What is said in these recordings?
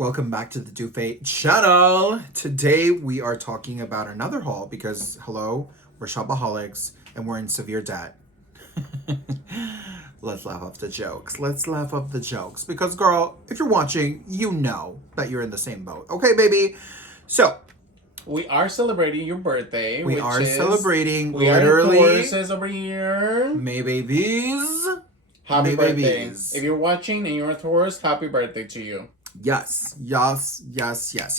Welcome back to the Duvet channel. Today we are talking about another haul because, hello, we're shopaholics and we're in severe debt. Let's laugh off the jokes. Let's laugh off the jokes because, girl, if you're watching, you know that you're in the same boat. Okay, baby? So, we are celebrating your birthday. we are celebrating we literally. are Tauruses over here. May babies. Happy May birthday. babies. If you're watching and you're a Taurus, happy birthday to you. Yes.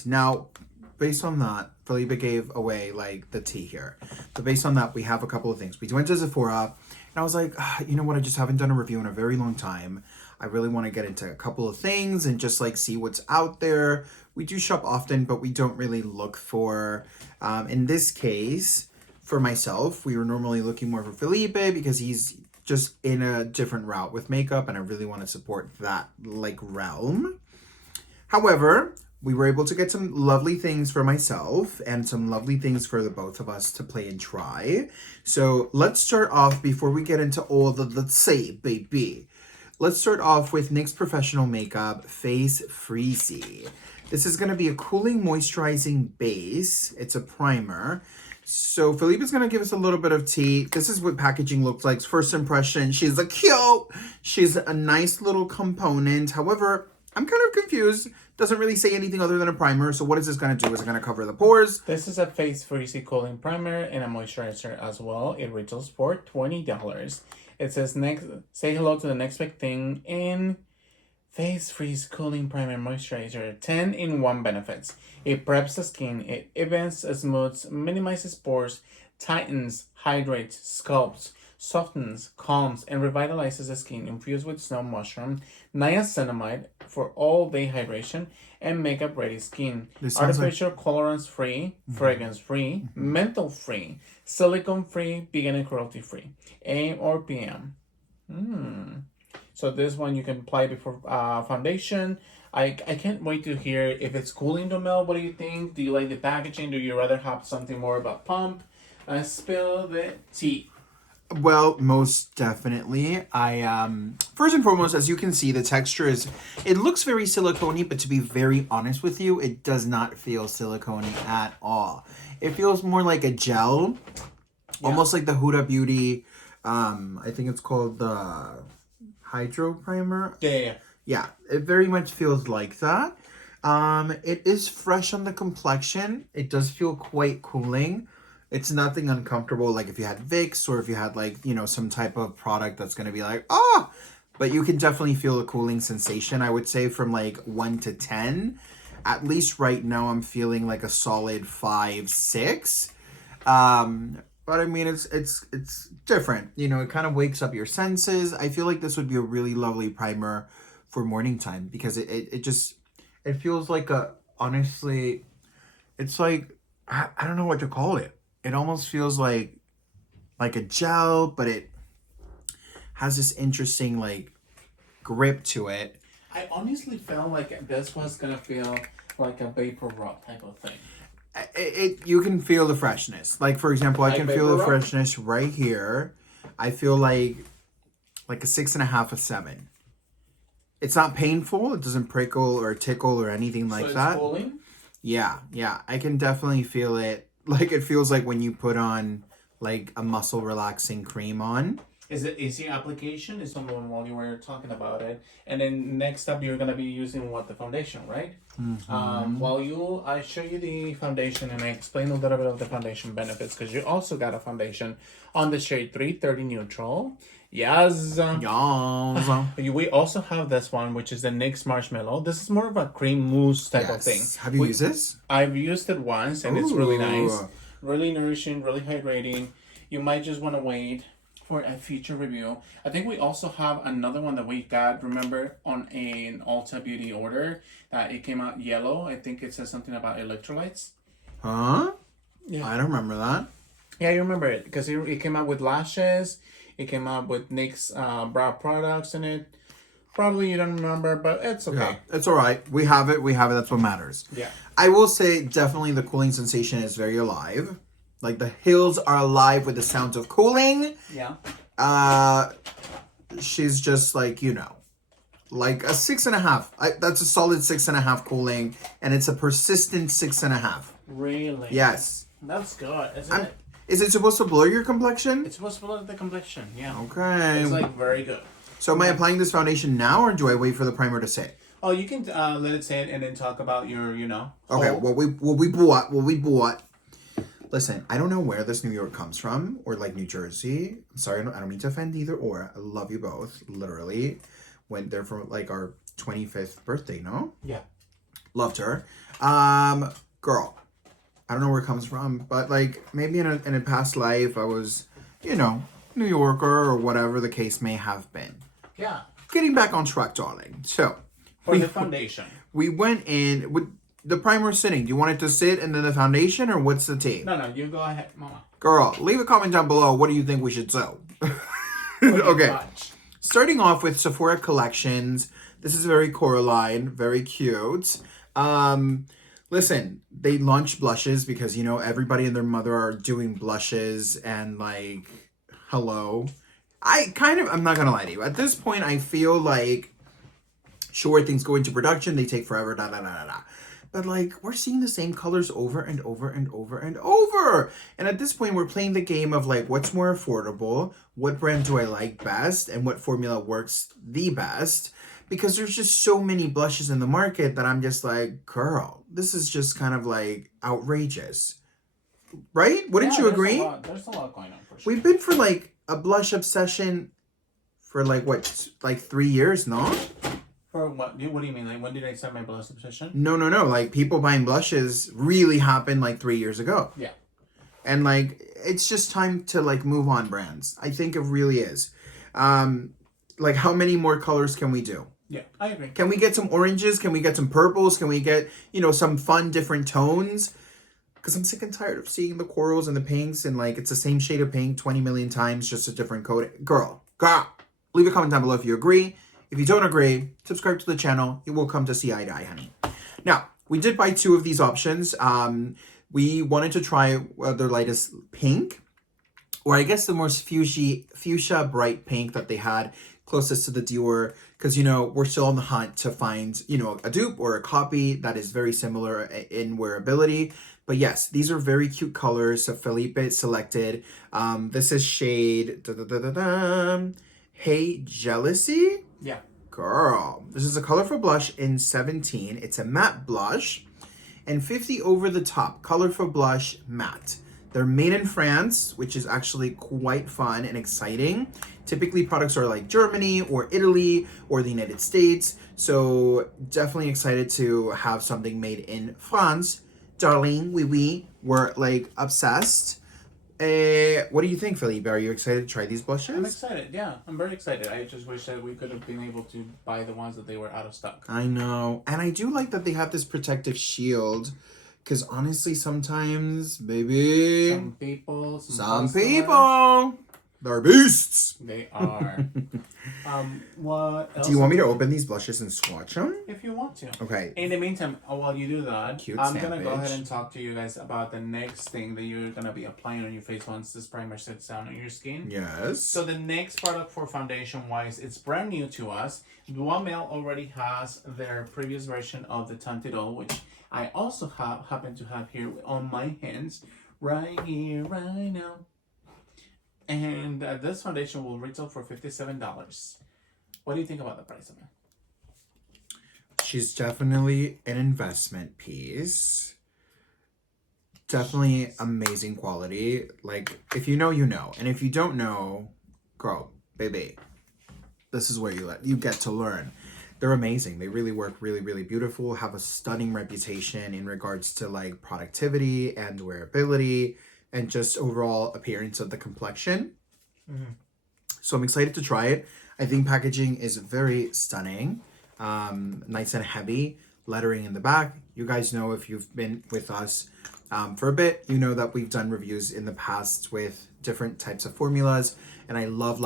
Now, based on that, Felipe gave away like the tea here. So based on that, we have a couple of things. We went to Sephora and I was like, you know what? I just haven't done a review in a very long time. I really want to get into a couple of things and just like see what's out there. We do shop often, but we don't really look for, in this case, for myself, we were normally looking more for Felipe because he's just in a different route with makeup and I really want to support that like realm. However, we were able to get some lovely things for myself and some lovely things for the both of us to play and try. So let's start off before we get into all the let's say, baby. Let's start off with NYX Professional Makeup Face Freezy. This is going to be a cooling moisturizing base. It's a primer. So Felipe is going to give us a little bit of tea. This is what packaging looks like. First impression, she's a cute. She's a nice little component. However, I'm kind of confused. Doesn't really say anything other than a primer. So what is this going to do? Is it going to cover the pores? This is a Face Freezy Cooling Primer and a moisturizer as well. It retails for $20. It says next, say hello to the next big thing in Face Freeze Cooling Primer Moisturizer. 10-in-1 benefits. It preps the skin. It evens, smooths, minimizes pores, tightens, hydrates, sculpts, softens, calms, and revitalizes the skin, infused with snow mushroom, niacinamide for all-day hydration, and makeup-ready skin. Artificial colorants-free, fragrance-free, menthol-free, silicone-free, vegan and cruelty-free, AM or PM. So this one you can apply before foundation. I can't wait to hear if it's cooling, Domel. What do you think? Do you like the packaging? Do you rather have something more of a pump? Spill the tea. Well, most definitely. First and foremost, as you can see, the texture is, it looks very silicone-y, but to be very honest with you, it does not feel silicone-y at all. It feels more like a gel, almost like the Huda Beauty, I think it's called the Hydro Primer. Yeah, it very much feels like that. It is fresh on the complexion. It does feel quite cooling. It's nothing uncomfortable like if you had Vicks or if you had like, you know, some type of product that's going to be like, but you can definitely feel a cooling sensation. I would say from like 1 to 10. At least right now I'm feeling like a solid 5, 6. But I mean, it's different. You know, it kind of wakes up your senses. I feel like this would be a really lovely primer for morning time because it feels like honestly, it's like, I don't know what to call it. It almost feels like a gel, but it has this interesting like grip to it. I honestly felt like this was gonna feel like a vapor rub type of thing. You can feel the freshness. Like for example, I can feel the freshness right here. I feel like a 6.5, a 7. It's not painful. It doesn't prickle or tickle or anything like that. Cooling? Yeah. I can definitely feel it. Like it feels like when you put on like a muscle relaxing cream on. Is it easy application? Is someone while you were talking about it, and then next up you're gonna be using the foundation, right? While I show you the foundation and I explain a little bit of the foundation benefits because you also got a foundation on the shade 330 neutral. Yes. We also have this one, which is the NYX Marshmallow. This is more of a cream mousse type of thing. Have you used this? I've used it once, and it's really nice. Really nourishing, really hydrating. You might just want to wait for a future review. I think we also have another one that we got, remember, on an Ulta Beauty order. It came out yellow. I think it says something about electrolytes. Huh? Yeah. I don't remember that. Yeah, you remember it because it came out with lashes. It came out with NYX brow products in it. Probably you don't remember, but it's okay. Yeah, it's all right. We have it. That's what matters. Yeah. I will say definitely the cooling sensation is very alive. Like the hills are alive with the sounds of cooling. Yeah. She's just like, you know, like a 6.5. That's a solid 6.5 cooling, and it's a persistent 6.5. Really? Yes. That's good, isn't it? Is it supposed to blur your complexion? It's supposed to look the complexion, yeah. Okay. It's like very good. So am I applying this foundation now, or do I wait for the primer to sit? Oh, you can let it sit and then talk about your, Okay, whole- what we bought. Listen, I don't know where this New York comes from, or like New Jersey. I'm sorry, I don't mean to offend either or. I love you both, literally. Went there for like our 25th birthday, no? Yeah. Loved her. Girl, I don't know where it comes from, but like maybe in a past life I was, New Yorker or whatever the case may have been. Yeah. Getting back on track, darling. So, For the foundation. we went in with the primer sitting. Do you want it to sit and then the foundation, or what's the tea? No, you go ahead, Mama. Girl, leave a comment down below. What do you think we should sew? Okay. Starting off with Sephora collections. This is very Coraline, very cute. Listen, they launched blushes because, everybody and their mother are doing blushes and like, hello. I'm not gonna lie to you. At this point, I feel like, sure, things go into production, they take forever, But like, we're seeing the same colors over and over and over and over. And at this point, we're playing the game of like, what's more affordable? What brand do I like best? And what formula works the best? Because there's just so many blushes in the market that I'm just like, girl, this is just kind of like outrageous. Right? Wouldn't you agree? There's a lot going on for sure. We've been for like a blush obsession for like, what, like 3 years, no? For what? What do you mean? Like, when did I start my blush obsession? No. Like, people buying blushes really happened like 3 years ago. Yeah. And like, it's just time to like move on, brands. I think it really is. Like, how many more colors can we do? Yeah, I agree. Can we get some oranges? Can we get some purples? Can we get, some fun different tones? Because I'm sick and tired of seeing the corals and the pinks and like, it's the same shade of pink 20 million times, just a different coat. Girl, leave a comment down below if you agree. If you don't agree, subscribe to the channel. It will come to see eye to eye, honey. Now, we did buy 2 of these options. We wanted to try their lightest pink, or I guess the most fuchsia bright pink that they had closest to the Dior, because, we're still on the hunt to find, a dupe or a copy that is very similar in wearability. But yes, these are very cute colors. So Felipe selected. This is shade Hey Jealousy. Yeah. Girl, this is a colorful blush in 17. It's a matte blush. And 50 over the top, colorful blush matte. They're made in France, which is actually quite fun and exciting. Typically, products are like Germany or Italy or the United States. So definitely excited to have something made in France. Darling, we're like obsessed. What do you think, Felipe? Are you excited to try these blushes? I'm excited, yeah. I'm very excited. I just wish that we could have been able to buy the ones that they were out of stock. I know. And I do like that they have this protective shield. Because honestly, sometimes, baby... Some people... They're beasts! They are. What else? Do you want me to open these blushes and swatch them? If you want to. Okay. In the meantime, while you do that, Cute I'm going to go snappage. ahead and talk to you guys about the next thing that you're going to be applying on your face once this primer sits down on your skin. Yes. So the next product for foundation wise, it's brand new to us. Duamel already has their previous version of the Tinted Oil, which I also happen to have here on my hands right here, right now. And this foundation will retail for $57. What do you think about the price of it? She's definitely an investment piece. Definitely amazing quality. Like, if you know, you know. And if you don't know, girl, baby, this is where you get to learn. They're amazing. They really work really, really beautiful, have a stunning reputation in regards to like productivity and wearability and just overall appearance of the complexion. Mm-hmm. So I'm excited to try it. I think packaging is very stunning. Nice and heavy. Lettering in the back. You guys know, if you've been with us for a bit, you know that we've done reviews in the past with different types of formulas. And I love.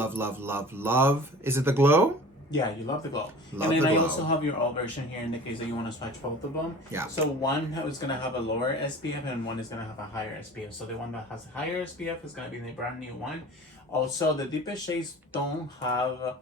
Is it the glow? Yeah, you love the glow. Love and then the I glow. also have your old version here in the case that you want to swatch both of them. Yeah. So one is going to have a lower SPF and one is going to have a higher SPF. So the one that has higher SPF is going to be the brand new one. Also, the deepest shades don't have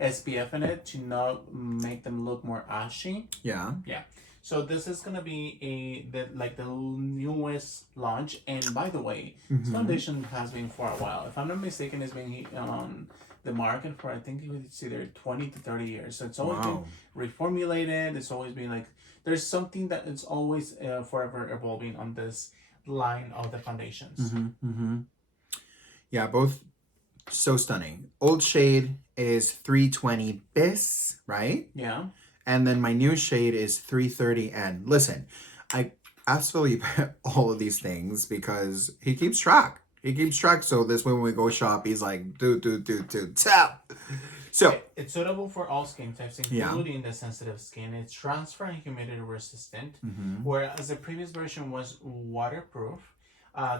SPF in it to not make them look more ashy. Yeah. Yeah. So this is gonna be the newest launch. And by the way, this foundation has been for a while. If I'm not mistaken, it's been on the market for I think it's either 20 to 30 years. So it's always been reformulated. It's always been like there's something that it's always forever evolving on this line of the foundations. Yeah, both so stunning. Old shade is 320 bis, right? Yeah. And then my new shade is 330 N. Listen, I asked Philippe all of these things because he keeps track. He keeps track. So this way when we go shop, he's like, do, tap. So it's suitable for all skin types, including the sensitive skin. It's transfer and humidity resistant, whereas the previous version was waterproof.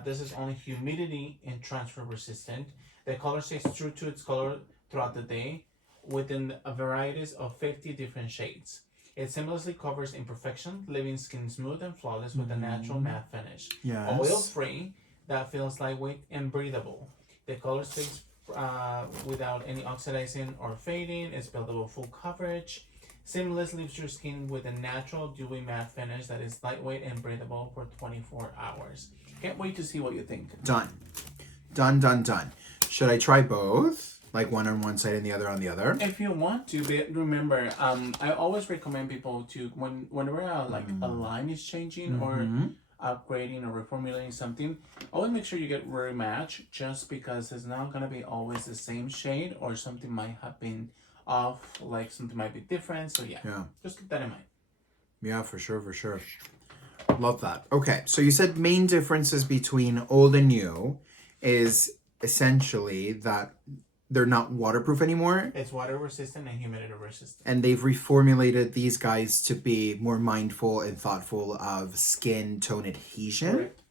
This is only humidity and transfer resistant. The color stays true to its color throughout the day within a varieties of 50 different shades. It seamlessly covers imperfection, leaving skin smooth and flawless with a natural matte finish. Yes. Oil-free that feels lightweight and breathable. The color stays without any oxidizing or fading. It's buildable full coverage. Seamless leaves your skin with a natural dewy matte finish that is lightweight and breathable for 24 hours. Can't wait to see what you think. Done. Should I try both? Like one on one side and the other on the other? If you want to, but remember, I always recommend people to whenever a line is changing or upgrading or reformulating something, always make sure you get very match, just because it's not gonna be always the same shade, or something might have been off, like something might be different. So yeah, just keep that in mind. Yeah, for sure. Love that. Okay, so you said main differences between old and new is essentially that they're not waterproof anymore. It's water resistant and humidity resistant. And they've reformulated these guys to be more mindful and thoughtful of skin tone adhesion. Correct.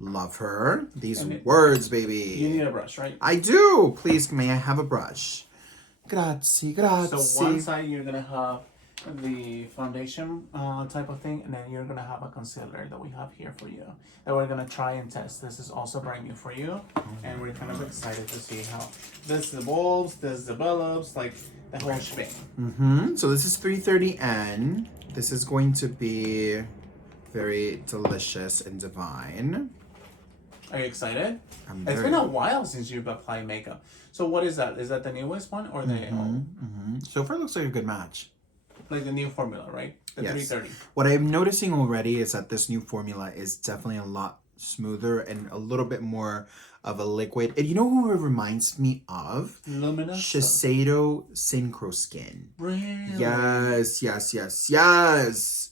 Love her. These words, baby. You need a brush, right? I do. Please, may I have a brush? Grazie. So one side you're going to have the foundation type of thing, and then you're going to have a concealer that we have here for you that we're going to try and test. This is also brand new for you, and we're kind of excited to see how this evolves, this develops, like the whole shebang. So this is 330N. This is going to be very delicious and divine. Are you excited? It's been a while since you've applied makeup. So what is that? Is that the newest one or the old? So far it looks like a good match. Like the new formula, right? The 330. What I'm noticing already is that this new formula is definitely a lot smoother and a little bit more of a liquid. And you know who it reminds me of? Luminous. Shiseido Synchro Skin. Really? Yes.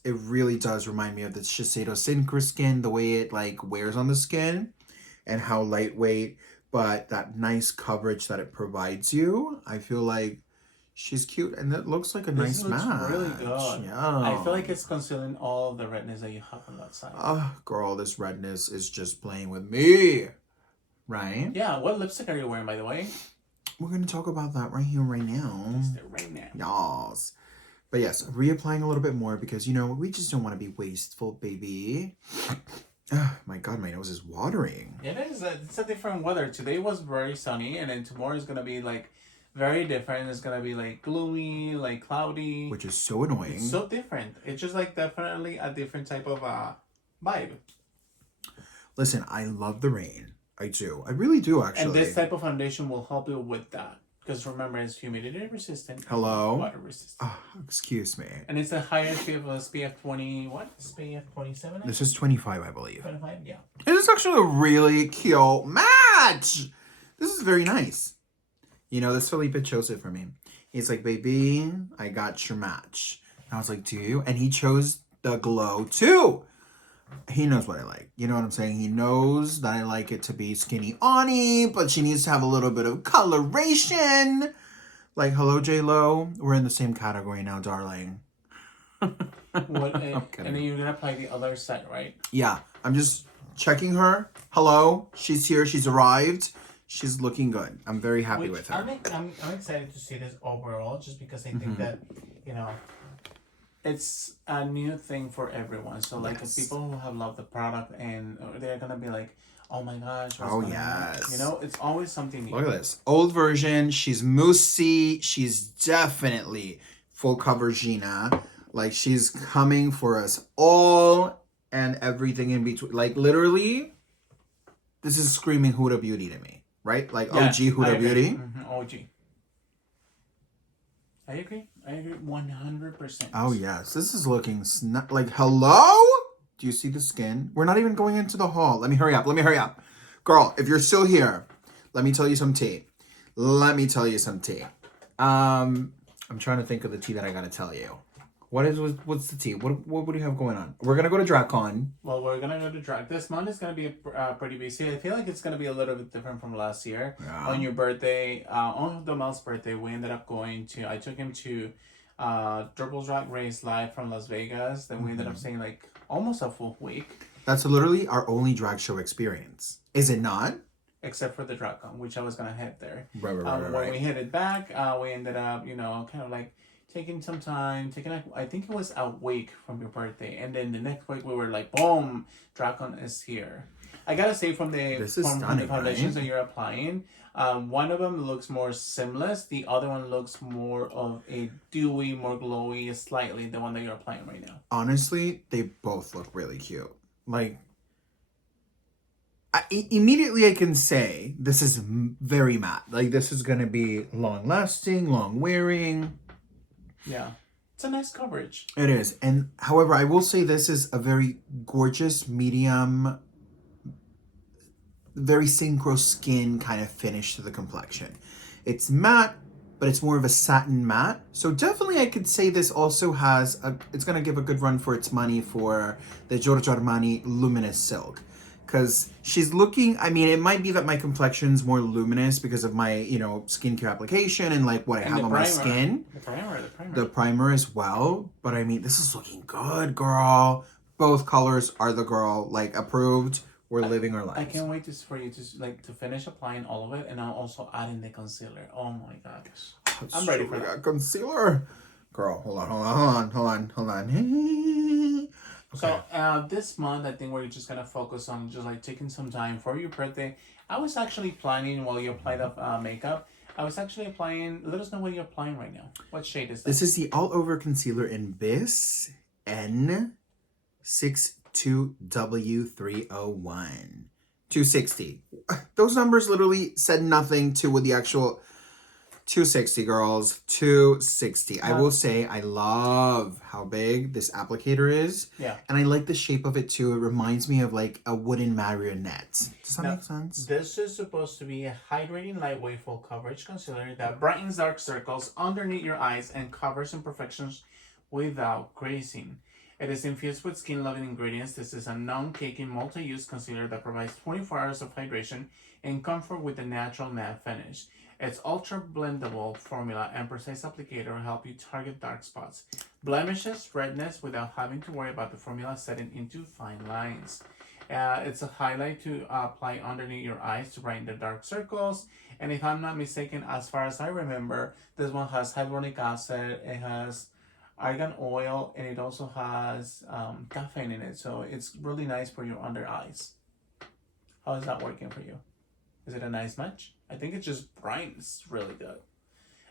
It really does remind me of the Shiseido Synchro Skin, the way it like wears on the skin and how lightweight, but that nice coverage that it provides you. I feel like she's cute, and it looks like a nice match. This looks really good. Yeah. I feel like it's concealing all of the redness that you have on that side. Oh, girl, this redness is just playing with me. Right? Yeah, what lipstick are you wearing, by the way? We're going to talk about that right here, right now. Right now. Yes. But yes, reapplying a little bit more because, you know, we just don't want to be wasteful, baby. Oh, my God, my nose is watering. It is. It's a different weather. Today was very sunny, and then tomorrow is going to be, like, very different. It's going to be, like, gloomy, like, cloudy. Which is so annoying. It's so different. It's just, like, definitely a different type of vibe. Listen, I love the rain. I do. I really do, actually. And this type of foundation will help you with that. Because remember, it's humidity resistant. Hello? Water resistant. Oh, excuse me. And it's a higher SPF 20, what? SPF 27? This is 25, I believe. 25, yeah. It is actually a really cute match. This is very nice. You know, this Felipe chose it for me. He's like, baby, I got your match. And I was like, do you? And he chose the glow too. He knows what I like. You know what I'm saying? He knows that I like it to be skinny Ani, but she needs to have a little bit of coloration. Like, hello, J-Lo. We're in the same category now, darling. And then you're going to apply the other side, right? Yeah. I'm just checking her. Hello. She's here. She's arrived. She's looking good. I'm very happy with her. I'm excited to see this overall, just because I think that, you know, it's a new thing for everyone. So like Yes. people who have loved the product and they're gonna be like, oh my gosh, what's Oh, going on? yes. You know, it's always something new. Look at this. Old version. She's moussey. She's definitely full cover Gina. Like, she's coming for us all and everything in between. Like, literally, this is screaming Huda Beauty to me, right? Like, Yes, OG I Huda agree. Beauty. OG. I agree. I agree 100%. Oh, yes. This is looking like, hello? Do you see the skin? We're not even going into the haul. Let me hurry up. Let me hurry up. Girl, if you're still here, let me tell you some tea. Let me tell you some tea. I'm trying to think of the tea that I gotta tell you. What's the tea? What do you have going on? We're gonna go to DragCon. Well, we're gonna go to drag. This month is gonna be pretty busy. I feel like it's gonna be a little bit different from last year. Yeah. On your birthday, on Domel's birthday, we ended up going to. I took him to, Dribble Drag Race live from Las Vegas. Then we ended up staying like almost a full week. That's literally our only drag show experience. Is it not? Except for the DragCon, which I was gonna head there. Right. When we headed back, we ended up, kind of like taking some time, I think it was a week from your birthday, and then the next week we were like, boom, DragCon is here. I gotta say, from the stunning, foundations right? that you're applying, one of them looks more seamless, the other one looks more of a dewy, more glowy, slightly, the one that you're applying right now. Honestly, they both look really cute. Like, immediately I can say this is very matte. Like, this is gonna be long lasting, long wearing. Yeah. It's a nice coverage. It is. And however, I will say this is a very gorgeous medium, very synchro skin kind of finish to the complexion. It's matte, but it's more of a satin matte. So definitely I could say this also has it's going to give a good run for its money for the Giorgio Armani Luminous Silk. Because she's looking, I mean, it might be that my complexion's more luminous because of my, skincare application and like what I have on my skin. The primer as well. But I mean, this is looking good, girl. Both colors are the girl, like approved. We're living our lives. I can't wait for you to finish applying all of it, and I'll also add in the concealer. Oh my gosh. I'm ready for that. Concealer. Girl, hold on. Okay. So this month, I think we're just gonna focus on just like taking some time for your birthday. I was actually planning while you apply the makeup. I was actually applying. Let us know what you're applying right now. What shade is that? This is the all over concealer in Bis N62W301. 260. Those numbers literally said nothing to what the actual 260, girls. 260. I will say I love how big this applicator is. Yeah. And I like the shape of it too. It reminds me of like a wooden marionette. Does that make sense? This is supposed to be a hydrating, lightweight, full coverage concealer that brightens dark circles underneath your eyes and covers imperfections without creasing. It is infused with skin-loving ingredients. This is a non-caking, multi-use concealer that provides 24 hours of hydration and comfort with a natural matte finish. Its ultra-blendable formula and precise applicator help you target dark spots, blemishes, redness without having to worry about the formula setting into fine lines. It's a highlight to apply underneath your eyes to brighten the dark circles. And if I'm not mistaken, as far as I remember, this one has hyaluronic acid, it has argan oil, and it also has caffeine in it. So it's really nice for your under eyes. How is that working for you? Is it a nice match? I think it just brightens really good.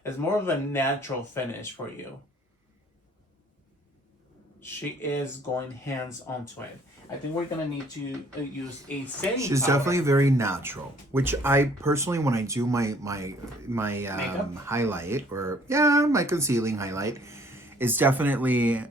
It's more of a natural finish for you. She is going hands onto it. I think we're gonna need to use a setting She's powder. definitely very natural, which I personally, when I do my highlight or my concealing highlight, is definitely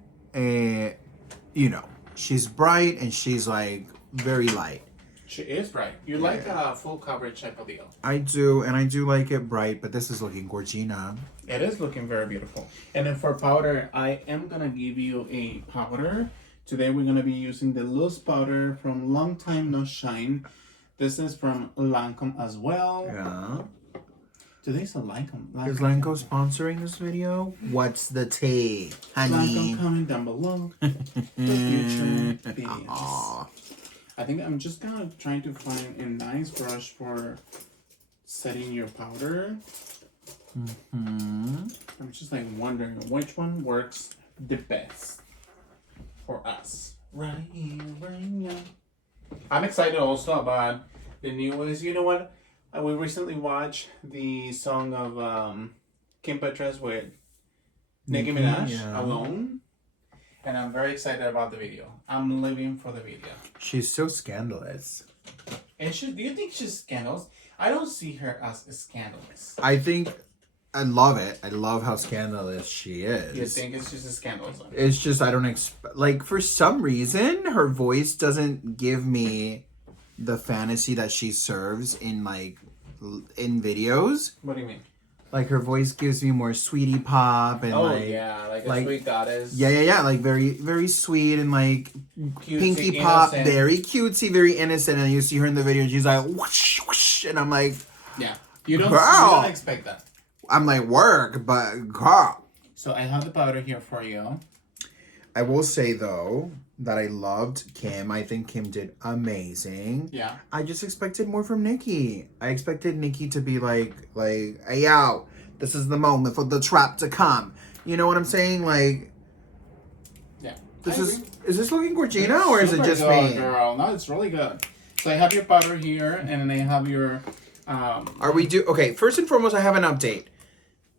she's bright and she's like very light. She is bright. You like a full coverage type of deal. I do, and I do like it bright, but this is looking gorgina. It is looking very beautiful. And then for powder, I am gonna give you a powder. Today we're gonna be using the loose powder from Long Time No Shine. This is from Lancome as well. Yeah. Today's a Lancome. Is Lancome sponsoring this video? What's the tea, honey? Lancome, comment down below. The future videos. Aww. I think I'm just gonna trying to find a nice brush for setting your powder. I'm just like wondering which one works the best for us. Right here, right now. I'm excited also about the newest. You know what? We recently watched the song of Kim Petras with Nicki Minaj, yeah. Alone. And I'm very excited about the video. I'm living for the video. She's so scandalous. And do you think she's scandalous? I don't see her as scandalous. I think I love it. I love how scandalous she is. You think it's just a scandal zone? It's just I don't expect, like, for some reason her voice doesn't give me the fantasy that she serves in in videos. What do you mean? Like her voice gives me more sweetie pop and like a sweet goddess. Yeah. Like very, very sweet and like Cutesy, pinky pop, innocent. very cutesy, very innocent. And you see her in the video and she's like whoosh, whoosh, and I'm like, yeah, you don't expect that. I'm like, work, but girl. So I have the powder here for you. I will say though that I loved Kim. I think Kim did amazing. Yeah. I just expected more from Nikki. I expected Nikki to be like, hey yo, this is the moment for the trap to come. You know what I'm saying? Like, yeah. is this looking Gorgina or is it just good, me? Girl, no, it's really good. So I have your powder here, and then I have your. Okay? First and foremost, I have an update.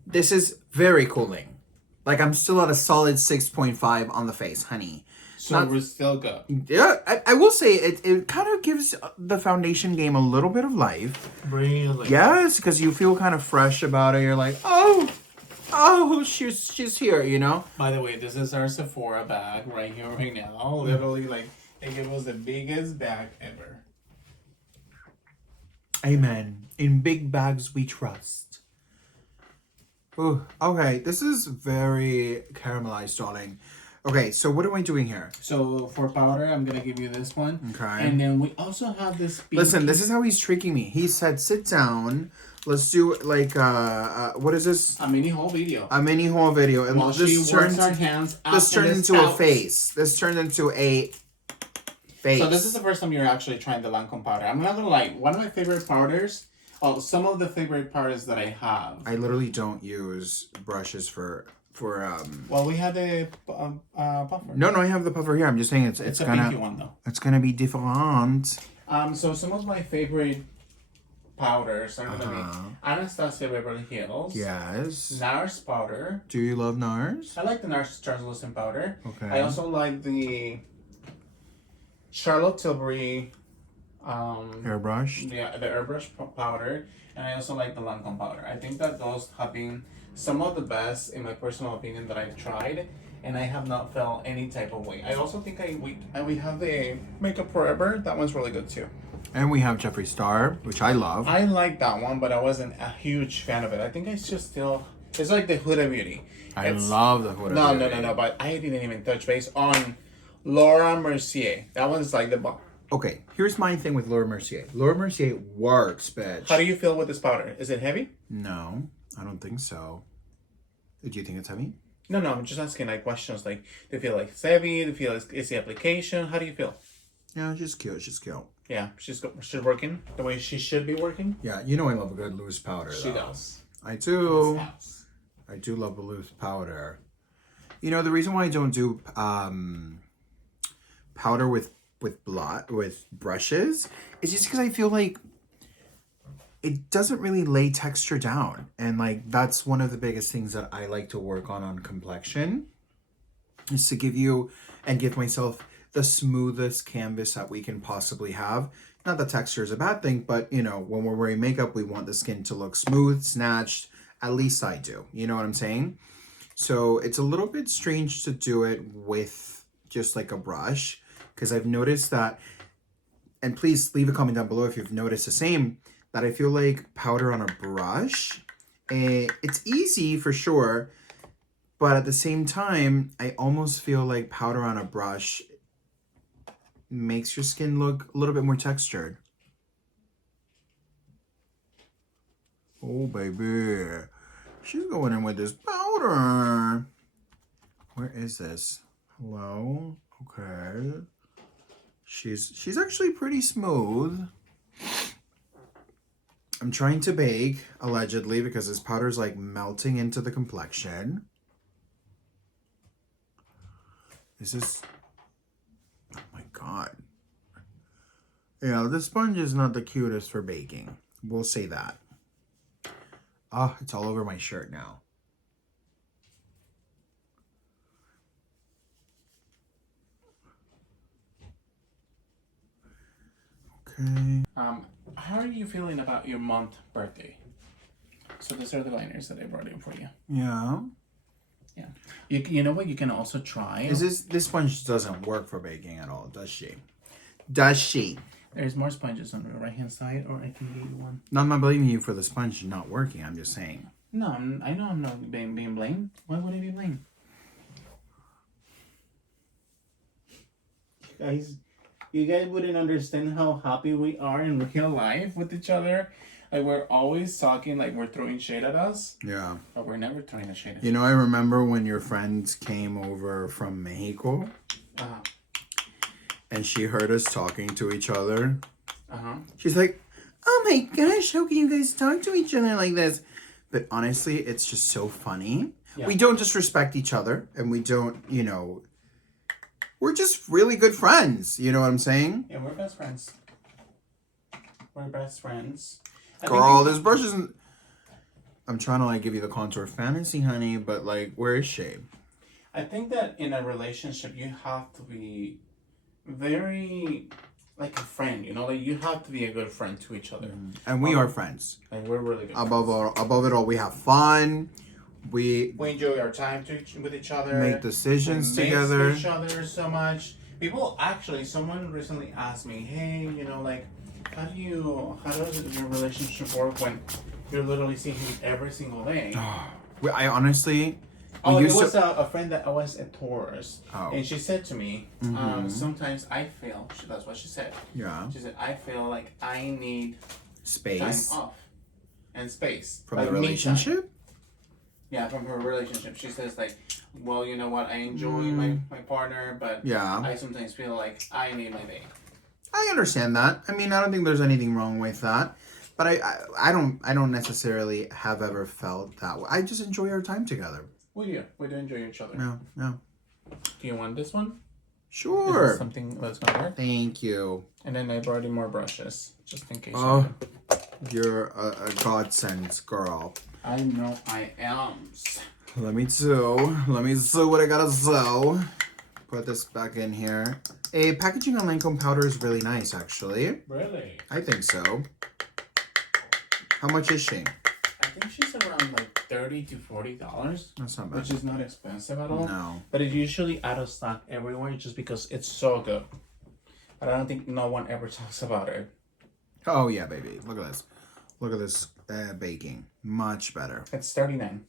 This is very cooling. Like I'm still at a solid 6.5 on the face, honey. So we're still good. Yeah, I will say it kind of gives the foundation game a little bit of life. Really? Yes, because you feel kind of fresh about it. You're like, oh, she's here, you know? By the way, this is our Sephora bag right here, right now. Literally, like, they give us the biggest bag ever. Amen. In big bags we trust. Ooh, okay, this is very caramelized, darling. Okay, so what am I doing here? So for powder, I'm gonna give you this one. Okay. And then we also have this. Listen, this is how he's tricking me. He said, "Sit down. Let's do like what is this? A mini haul video. A mini haul video." And While she works our hands up this turns into a face. This turned into a face. So this is the first time you're actually trying the Lancome powder. I'm not gonna lie. One of my favorite powders. Oh, some of the favorite powders that I have. I literally don't use brushes for. Well, we had a puffer. No, I have the puffer here. I'm just saying it's a gonna pinky one though. It's gonna be different. So some of my favorite powders are gonna be Anastasia Beverly Hills. Yes. NARS powder. Do you love NARS? I like the NARS translucent powder. Okay. I also like the Charlotte Tilbury Airbrush. Yeah, the airbrush powder, and I also like the Lancome powder. I think that those have been some of the best, in my personal opinion, that I've tried, and I have not felt any type of way. I also think we have the Makeup Forever. That one's really good too. And we have Jeffree Star, which I love. I like that one, but I wasn't a huge fan of it. I think it's just still. It's like the Huda Beauty. I love the Huda Beauty. No. But I didn't even touch base on Laura Mercier. That one's like the bomb. Okay, here's my thing with Laura Mercier. Laura Mercier works, bitch. How do you feel with this powder? Is it heavy? No, I don't think so. Do you think it's heavy? No, I'm just asking like questions. Like, do you feel like it's heavy? Do you feel it's the application? How do you feel? Yeah, she's cute. She's cute. Yeah, she's working the way she should be working. Yeah, you know I love a good loose powder. She does. I do. I do love a loose powder. You know the reason why I don't do powder with brushes is just because I feel like it doesn't really lay texture down, and like that's one of the biggest things that I like to work on complexion is to give myself the smoothest canvas that we can possibly have. Not that texture is a bad thing, but you know, when we're wearing makeup, we want the skin to look smooth, snatched. At least I do. You know what I'm saying? So it's a little bit strange to do it with just like a brush, because I've noticed that, and please leave a comment down below if you've noticed the same, that I feel like powder on a brush, it's easy for sure, but at the same time, I almost feel like powder on a brush makes your skin look a little bit more textured. Oh, baby. She's going in with this powder. Where is this? Hello? Okay. She's actually pretty smooth. I'm trying to bake, allegedly, because this powder is like melting into the complexion. Is this... Oh my god. Yeah, the sponge is not the cutest for baking. We'll say that. Oh, it's all over my shirt now. Okay. How are you feeling about your month birthday? So these are the liners that I brought in for you. Yeah. Yeah. You know what you can also try? Is this sponge doesn't work for baking at all, does she? Does she? There's more sponges on the right hand side, or I can give you one. No, I'm not blaming you for the sponge not working. I'm just saying. No, I know I'm not being blamed. Why would I be blamed? You guys wouldn't understand how happy we are in real life with each other. Like, we're always talking like we're throwing shade at us. Yeah. But we're never throwing a shade at You know, I remember when your friends came over from Mexico. Uh-huh. And she heard us talking to each other. Uh-huh. She's like, oh my gosh, how can you guys talk to each other like this? But honestly, it's just so funny. Yeah. We don't disrespect each other. And we don't, you know... We're just really good friends. You know what I'm saying? Yeah, we're best friends. We're best friends. Girl, there's brushes in... I'm trying to, like, give you the contour fantasy, honey. But, like, where is she? I think that in a relationship, you have to be very... like a friend, you know? Like, you have to be a good friend to each other. And we are friends. Like, we're really good Above it all, we have fun. We enjoy our time with each other. Make decisions we together. Miss each other so much. Someone recently asked me, hey, you know, like, how does your relationship work when you're literally seeing him every single day? I honestly... it was a friend that was a Taurus. Oh. And she said to me, sometimes I feel, that's what she said. Yeah. She said, I feel like I need space. Time off. And space. From the relationship? Yeah, from her relationship. She says, like, well, you know what, I enjoy my partner, but yeah. I sometimes feel like I need my day. I understand that. I mean, I don't think there's anything wrong with that. But I don't necessarily have ever felt that way. I just enjoy our time together. We do enjoy each other. Yeah. Do you want this one? Sure. Is this something that's gonna work? Thank you. And then I brought in more brushes, just in case. Oh, you're a godsend, girl. I know I am. Let me sew what I gotta sew. Put this back in here. Packaging on Lancome powder is really nice, actually. Really? I think so. How much is she? I think she's around like $30 to $40. That's not bad. Which is not expensive at all. No. But it's usually out of stock everywhere just because it's so good. But I don't think no one ever talks about it. Oh yeah, baby. Look at this. Look at this baking. Much better. It's $39.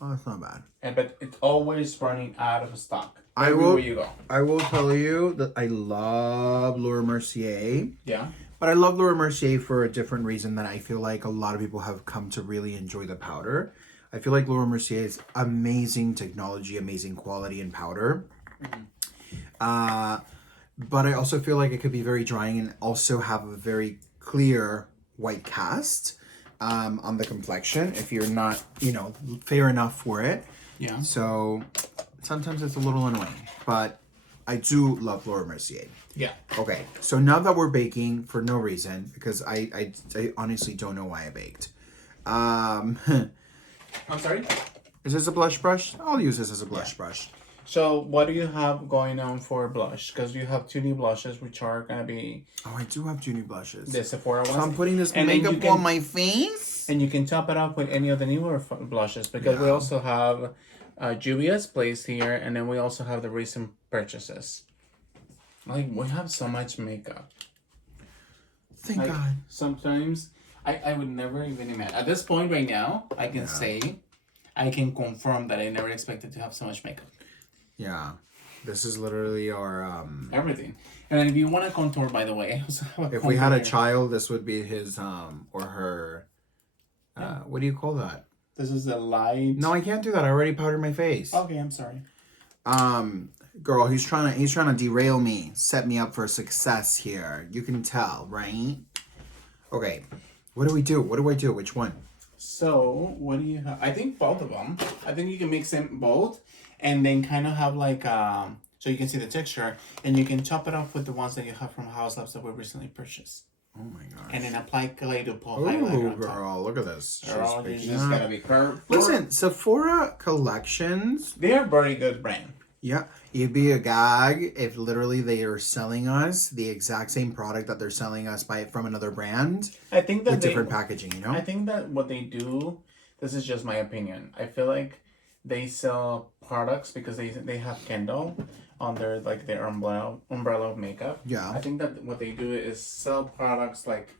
Oh, that's not bad. But it's always running out of stock. I Everywhere you go. I will tell you that I love Laura Mercier. Yeah. But I love Laura Mercier for a different reason that I feel like a lot of people have come to really enjoy the powder. I feel like Laura Mercier is amazing technology, amazing quality in powder. But I also feel like it could be very drying and also have a very clear white cast on the complexion if you're not, fair enough for it. Yeah. So sometimes it's a little annoying, but I do love Laura Mercier. Yeah. Okay, so now that we're baking for no reason, because I honestly don't know why I baked. I'm sorry? Is this a blush brush? I'll use this as a blush brush. So what do you have going on for blush? Because you have 2 new blushes, which are going to be... Oh, I do have 2 new blushes. The Sephora ones. So I'm putting this makeup on my face? And you can top it up with any of the newer blushes, because we also have Julia's Place here, and then we also have the recent purchases. Like, we have so much makeup. Thank God. Sometimes, I would never even imagine. At this point right now, I can say, I can confirm that I never expected to have so much makeup. Yeah. This is literally our... Everything. And then if you want to contour, by the way, I also have a if we had a child, this would be his, or her... what do you call that? This is the light... No, I can't do that. I already powdered my face. Okay, I'm sorry. Girl, he's trying to derail me, set me up for success here. You can tell, right? Okay, what do we do? What do I do? Which one? So, what do you have? I think both of them. I think you can mix them both, and then kind of have like so so you can see the texture, and you can top it off with the ones that you have from House Labs that we recently purchased. Oh my gosh. And then apply Clay to pull Oh, highlighter on top. girl, look at this. Girl, you picking just up. gotta be curved. Listen, Sephora collections. They're a very good brand. Yeah, it'd be a gag if literally they are selling us the exact same product that they're selling us from another brand I think that with different packaging, you know? I think that what they do, this is just my opinion. I feel like they sell products because they have Kendall on their umbrella of makeup. Yeah. I think that what they do is sell products like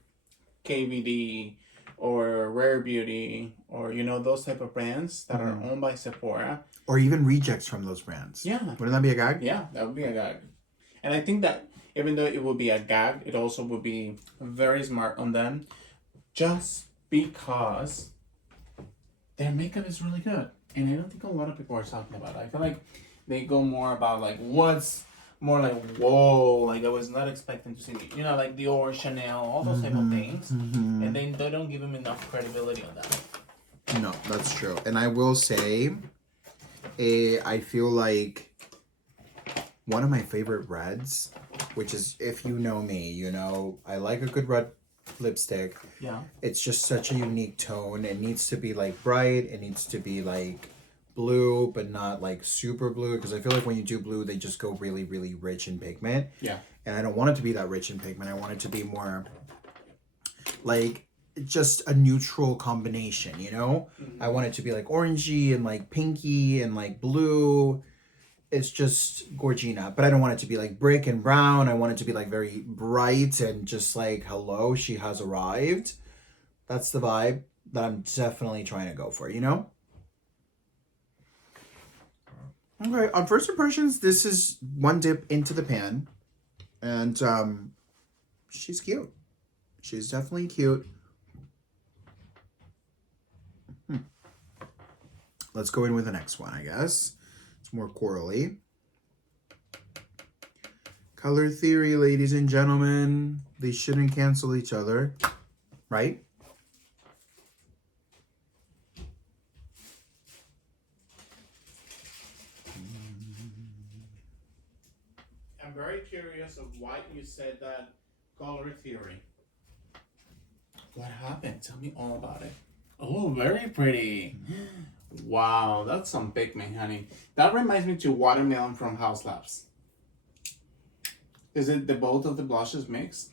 KVD or Rare Beauty or those type of brands that are owned by Sephora. Or even rejects from those brands. Yeah. Wouldn't that be a gag? Yeah, that would be a gag. And I think that even though it would be a gag, it also would be very smart on them just because their makeup is really good. And I don't think a lot of people are talking about it. I feel like they go more about like what's more like, whoa, like I was not expecting to see, like Dior, Chanel, all those type of things. And they don't give them enough credibility on that. No, that's true. And I will say, I feel like one of my favorite reds, which is, if you know me, I like a good red lipstick. Yeah. It's just such a unique tone. It needs to be like bright. It needs to be like blue, but not like super blue, because I feel like when you do blue, they just go really, really rich in pigment. Yeah. And I don't want it to be that rich in pigment. I want it to be more like just a neutral combination, I want it to be like orangey and like pinky and like blue. It's just Gorgina, but I don't want it to be like brick and brown. I want it to be like very bright and just like, hello, she has arrived. That's the vibe that I'm definitely trying to go for, Okay, on first impressions, this is one dip into the pan. And she's cute. She's definitely cute. Let's go in with the next one, I guess. It's more corally. Color theory, ladies and gentlemen. They shouldn't cancel each other, right? I'm very curious of why you said that color theory. What happened? Tell me all about it. Oh, very pretty. Wow, that's some pigment, honey. That reminds me to Watermelon from House Labs. Is it the both of the blushes mixed?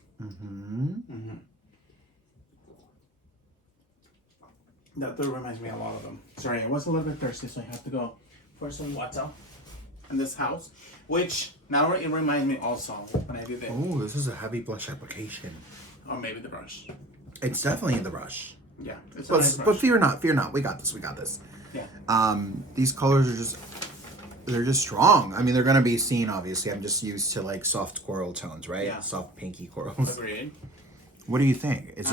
That reminds me a lot of them. Sorry, I was a little bit thirsty, so I have to go for some water in this house. Which, now it reminds me also when I do this. Oh, this is a heavy blush application. Or maybe the brush. It's definitely in the brush. Yeah, it's a nice But brush. fear not. We got this. Yeah. These colors are they're just strong. I mean, they're gonna be seen, obviously. I'm just used to like soft coral tones, right? Yeah. Soft pinky corals. Agreed. What do you think? Is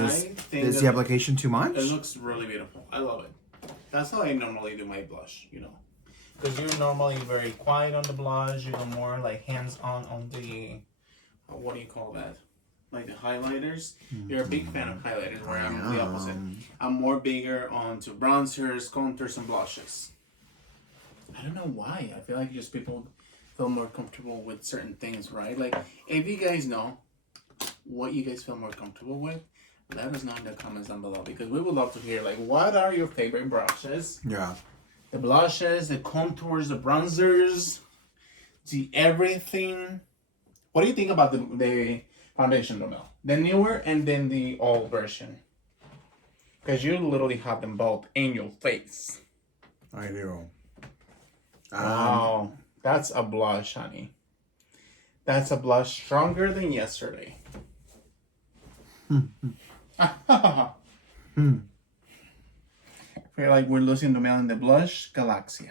the application too much? It looks really beautiful. I love it. That's how I normally do my blush, Because you're normally very quiet on the blush. You go more like hands-on on the, what do you call that? Like the highlighters. You're a big fan of highlighters, where I'm the opposite. I'm more bigger onto bronzers, contours, and blushes. I don't know why. I feel like just people feel more comfortable with certain things, right? Like, if you guys know what you guys feel more comfortable with, let us know in the comments down below, because we would love to hear, like, what are your favorite brushes? Yeah. The blushes, the contours, the bronzers, the everything. What do you think about the foundation, Romel? The newer and then the old version? Because you literally have them both in your face. I do. Wow, that's a blush, honey. That's a blush stronger than yesterday. I feel like we're losing the man in the blush Galaxia.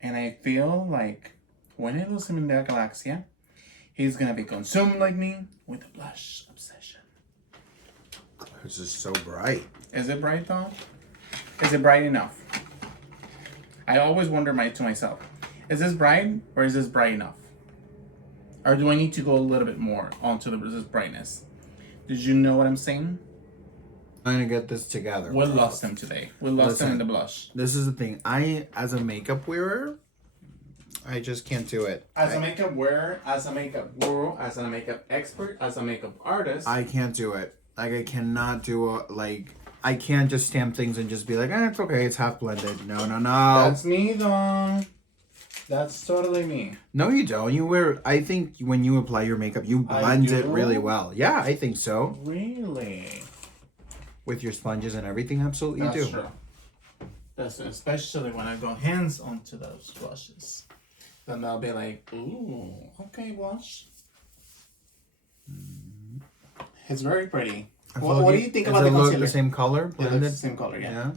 And I feel like when I lose him in the Galaxia, he's gonna be consumed like me with a blush obsession. This is so bright. Is it bright though? Is it bright enough? I always wonder to myself, is this bright or is this bright enough? Or do I need to go a little bit more onto this brightness? Did you know what I'm saying? I'm gonna get this together. We lost him today. We lost him in the blush. This is the thing. As a makeup wearer, I just can't do it. As a makeup wearer, as a makeup guru, as a makeup expert, as a makeup artist. I can't do it. Like, I cannot do I can't just stamp things and just be like, it's okay, it's half blended. No. That's me, though. That's totally me. No, you don't. I think when you apply your makeup, you blend it really well. Yeah, I think so. Really? With your sponges and everything, absolutely you do. That's true. That's especially when I go hands onto those blushes. Then they'll be like, ooh, okay, blush. It's very pretty. What do you think about the concealer? The same color, blended. The same color, yeah.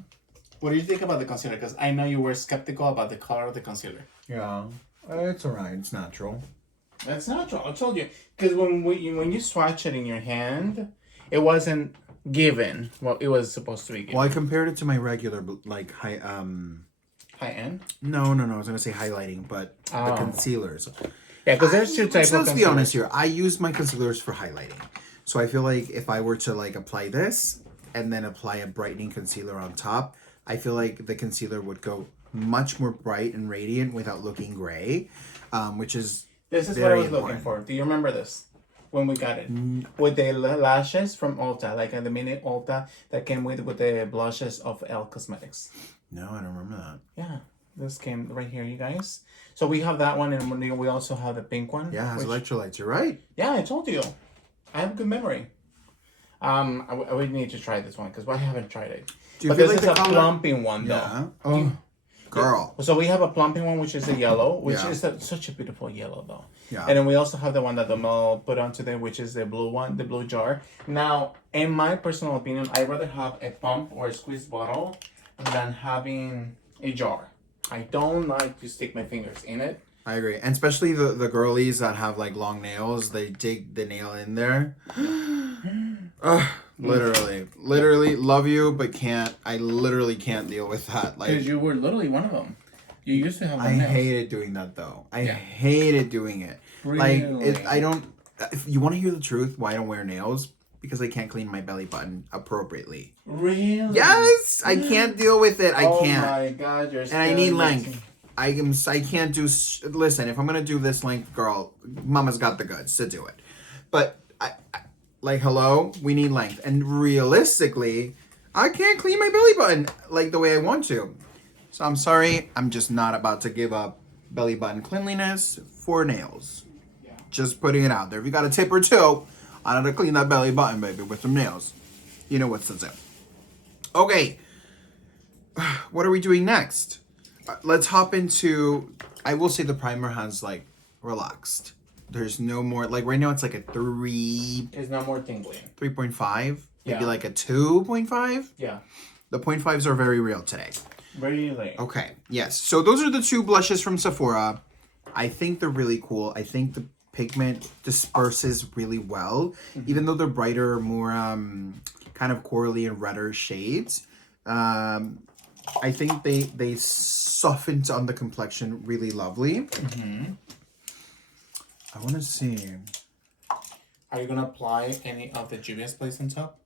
What do you think about the concealer? Because I know you were skeptical about the color of the concealer. Yeah, it's alright. It's natural. It's natural. I told you. Because when you swatch it in your hand, it wasn't given what it was supposed to be given. Well, I compared it to my regular high end. No. I was gonna say highlighting, but the concealers. Yeah, because there's two types of concealers. Let's be honest here. I use my concealers for highlighting. So I feel like if I were to apply this and then apply a brightening concealer on top, I feel like the concealer would go much more bright and radiant without looking gray, which is This is what I was looking for. Do you remember this? When we got it. With the lashes from Ulta, like the mini Ulta that came with the blushes of Elle Cosmetics. No, I don't remember that. Yeah, this came right here, you guys. So we have that one, and we also have the pink one. Yeah, it has electrolytes. You're right. Yeah, I told you. I have good memory. I would need to try this one because I haven't tried it. Do you but feel this like is the a color? plumping one, though. Yeah. Oh, girl. So we have a plumping one, which is a yellow, which Yeah. is such a beautiful yellow, though. Yeah. And then we also have the one that the Mel put onto there, which is the blue one, the blue jar. Now, in my personal opinion, I'd rather have a pump or a squeeze bottle than having a jar. I don't like to stick my fingers in it. I agree. And especially the girlies that have long nails, they dig the nail in there. Literally love you, but can't. I literally can't deal with that. Because you were literally one of them. You used to have I nails. hated doing that though. I hated doing it. Really? I don't. If you want to hear the truth, why I don't wear nails? Because I can't clean my belly button appropriately. Really? Yes, I can't deal with it. I can't. Oh my God, you're. And I need length. I can't do. Listen, if I'm gonna do this length, girl, Mama's got the goods to do it. But hello, we need length, and realistically, I can't clean my belly button the way I want to. So I'm sorry, I'm just not about to give up belly button cleanliness for nails. Yeah. Just putting it out there. If you got a tip or two on how to clean that belly button, baby, with some nails, you know what to do. Okay, what are we doing next? Let's hop into. I will say the primer has relaxed. There's no more right now. It's a 3. It's no more tingling. 3.5, maybe Yeah. a 2.5. Yeah. The 0.5s are very real today. Really? Okay, yes. So those are the 2 blushes from Sephora. I think they're really cool. I think the pigment disperses really well, even though they're brighter, more kind of corally and redder shades. I think they softened on the complexion really lovely. I want to see. Are you gonna apply any of the Juvia's Place on top?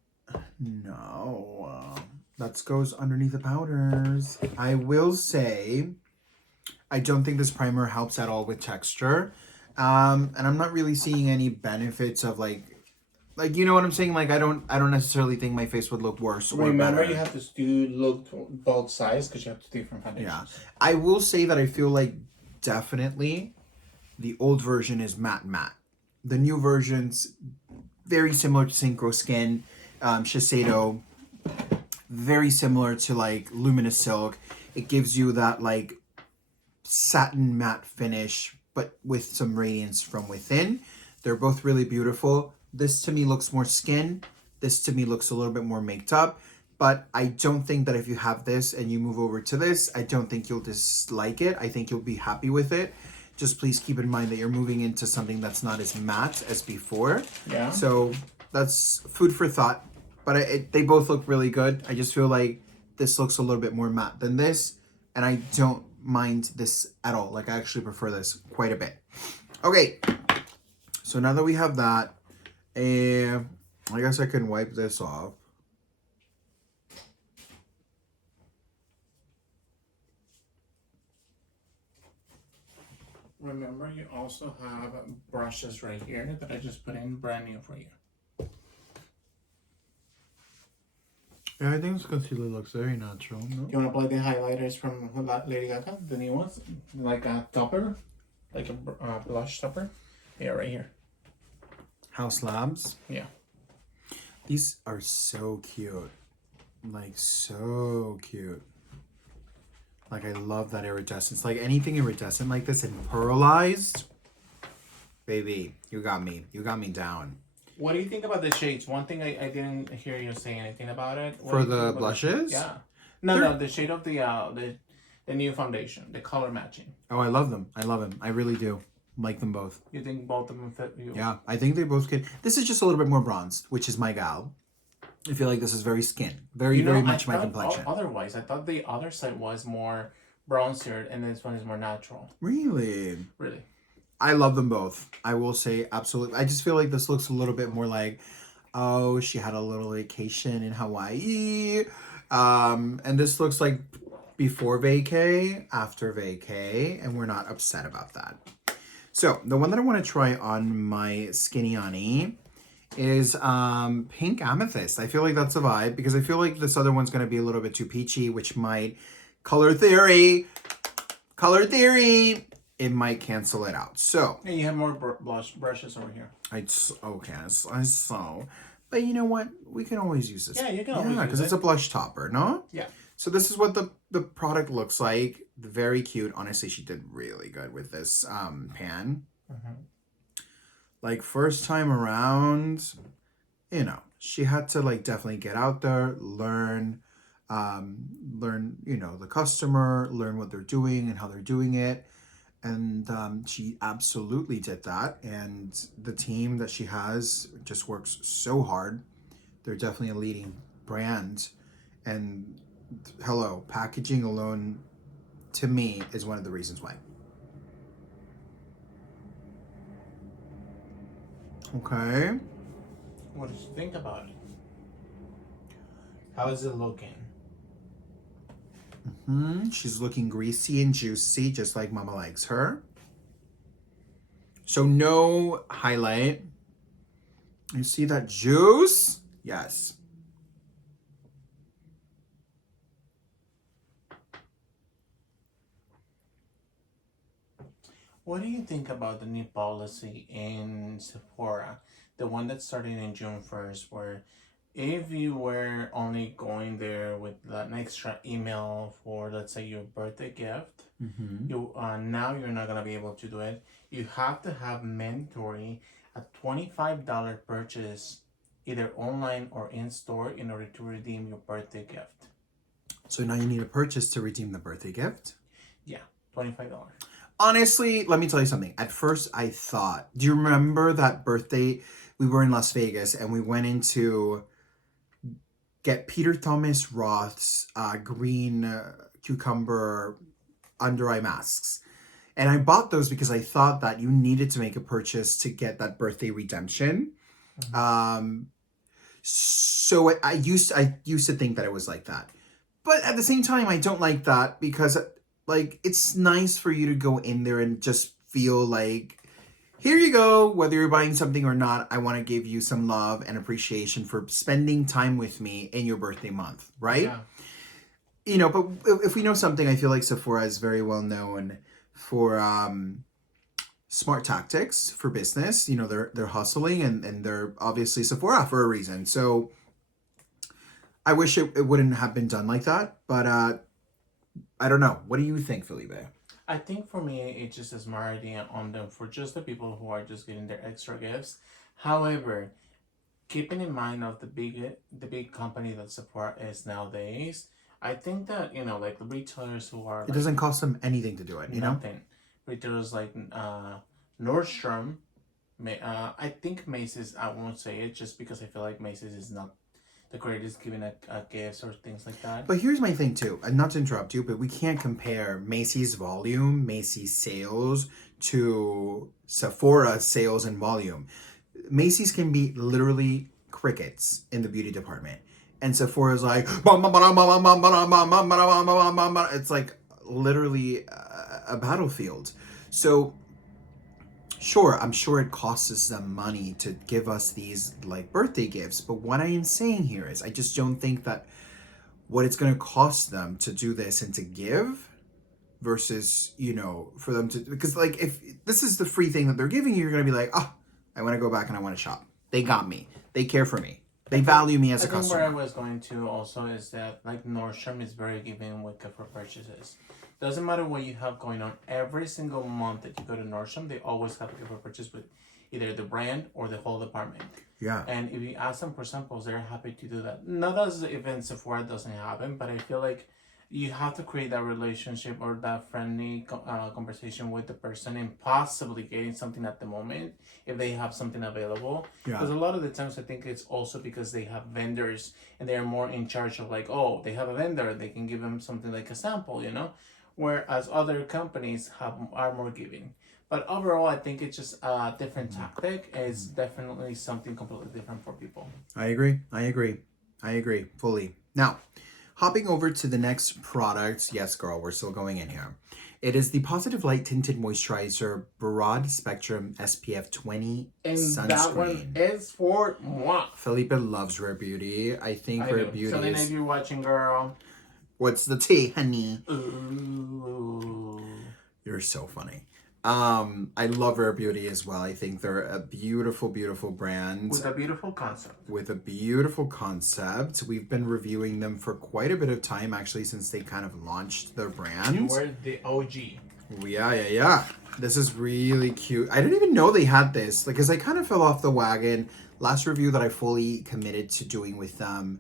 No, that goes underneath the powders. I will say, I don't think this primer helps at all with texture, and I'm not really seeing any benefits of you know what I'm saying. I don't necessarily think my face would look worse or Remember, better. you have to look both sides because you have to do different foundations. Yeah, I will say that I feel definitely the old version is matte. The new version's very similar to Synchro Skin, Shiseido, very similar to Luminous Silk. It gives you that satin matte finish, but with some radiance from within. They're both really beautiful. This to me looks more skin. This to me looks a little bit more maked up. But I don't think that if you have this and you move over to this, I don't think you'll dislike it. I think you'll be happy with it. Just please keep in mind that you're moving into something that's not as matte as before. Yeah. So that's food for thought. But they both look really good. I just feel like this looks a little bit more matte than this. And I don't mind this at all. I actually prefer this quite a bit. Okay. So now that we have that, I guess I can wipe this off. Remember, you also have brushes right here that I just put in brand new for you. Yeah, I think this concealer looks very natural. No? You want to apply the highlighters from Lady Gaga, the new ones? Like a topper? Like a blush topper? Yeah, right here. House Labs. Yeah. These are so cute. Like, so cute. Like, I love that iridescence. Like, anything iridescent like this and pearlized. Baby, you got me. You got me down. What do you think about the shades? One thing I didn't hear you say anything about it. What For do you think the about blushes? Yeah. No, the shade of the new foundation, the color matching. Oh, I love them. I love them. I really do. Like them both. You think both of them fit you? Yeah, I think they both could. This is just a little bit more bronzed, which is my gal. I feel like this is very skin. Very much my complexion. Otherwise, I thought the other side was more bronzer and this one is more natural. Really? Really? I love them both. I will say absolutely. I just feel like this looks a little bit more like, oh, she had a little vacation in Hawaii. And this looks like before vacay, after vacay, and we're not upset about that. So the one that I want to try on my Skinny Ani is Pink Amethyst. I feel like that's a vibe because I feel like this other one's going to be a little bit too peachy, which might, color theory, it might cancel it out. So Yeah, you have more blush brushes over here. I saw. But you know what? We can always use this. Yeah, you can always use because it's a blush topper, no? Yeah. So this is what the product looks like. Very cute. Honestly, she did really good with this pan. Mm-hmm. Like first time around, you know, she had to like definitely get out there, learn, you know, the customer, learn what they're doing and how they're doing it. And she absolutely did that. And the team that she has just works so hard. They're definitely a leading brand. And hello, packaging alone, to me, is one of the reasons why. Okay. What did you think about it? How is it looking? She's looking greasy and juicy, just like Mama likes her. So no highlight. You see that juice? Yes. What do you think about the new policy in Sephora? The one that started in June 1st, where if you were only going there with an extra email for, let's say, your birthday gift, you now you're not gonna be able to do it. You have to have mandatory a $25 purchase, either online or in store, in order to redeem your birthday gift. So now you need a purchase to redeem the birthday gift? Yeah, $25. Honestly, let me tell you something. At first, I thought, do you remember that birthday? We were in Las Vegas and we went into get Peter Thomas Roth's green cucumber under eye masks. And I bought those because I thought that you needed to make a purchase to get that birthday redemption. So I used to think that it was like that. But at the same time, I don't like that because like it's nice for you to go in there and just feel like, here you go, whether you're buying something or not, I want to give you some love and appreciation for spending time with me in your birthday month, right? Yeah. You know, but if we know something, I feel like Sephora is very well known for smart tactics for business. You know, they're hustling and they're obviously Sephora for a reason. So I wish it wouldn't have been done like that, but I don't know. What do you think, Felipe? I think for me, it's just a smart idea on them for just the people who are just getting their extra gifts. However, keeping in mind of the big company that Sephora is nowadays, I think that, you know, like the retailers who are It doesn't cost them anything to do it, you know? nothing. Retailers like Nordstrom, I think Macy's, I won't say it just because I feel like Macy's is not the greatest giving a gifts or things like that. But here's my thing too, and not to interrupt you, but we can't compare Macy's volume, Macy's sales to Sephora sales and volume. Macy's can be literally crickets in the beauty department. And Sephora's like, it's like literally a battlefield. So Sure, I'm sure it costs us some money to give us these like birthday gifts, but what I am saying here is I just don't think that what it's going to cost them to do this and to give versus, for them to, because like if this is the free thing that they're giving you, you're going to be like, oh, I want to go back and I want to shop. They got me. They care for me. They value me as a I think where I customer. was going to also is that like Nordstrom is very giving with gift for purchases. Doesn't matter what you have going on. Every single month that you go to Nordstrom, they always have a gift for purchase with either the brand or the whole department. Yeah. And if you ask them for samples, they're happy to do that. Not as if in Sephora doesn't happen, but I feel like you have to create that relationship or that friendly conversation with the person and possibly getting something at the moment if they have something available. Yeah. Because a lot of the times I think it's also because they have vendors and they're more in charge of like, oh, they have a vendor, they can give them something like a sample, whereas other companies are more giving. But overall, I think it's just a different tactic. It's definitely something completely different for people. I agree. Fully. Now, hopping over to the next product. Yes, girl, we're still going in here. It is the Positive Light Tinted Moisturizer Broad Spectrum SPF 20 And sunscreen. that one is for moi. Felipe loves Rare Beauty. I think I Rare do. Beauty Selena, is... if you're watching, girl. What's the tea, honey? Ooh. You're so funny. I love Rare Beauty as well. I think they're a beautiful, beautiful brand. With a beautiful concept. We've been reviewing them for quite a bit of time, actually, since they kind of launched their brand. You were the OG. Yeah. This is really cute. I didn't even know they had this, because I kind of fell off the wagon. Last review that I fully committed to doing with them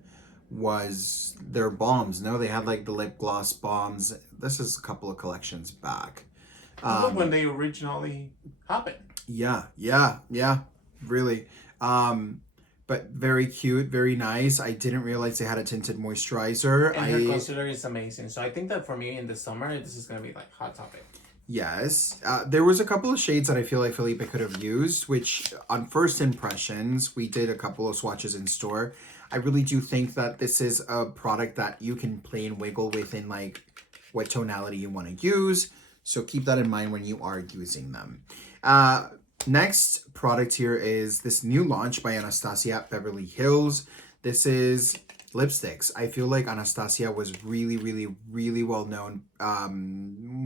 was their balms. No, they had like the lip gloss balms. This is a couple of collections back. When they originally happened. Yeah, really. But very cute, very nice. I didn't realize they had a tinted moisturizer. And her concealer is amazing. So I think that for me in the summer, this is going to be like hot topic. Yes. There was a couple of shades that I feel like Felipe could have used, which on first impressions, we did a couple of swatches in store. I really do think that this is a product that you can play and wiggle with in like what tonality you want to use. So keep that in mind when you are using them. Next product here is this new launch by Anastasia at Beverly Hills. This is lipsticks. I feel like Anastasia was really, really, really well known.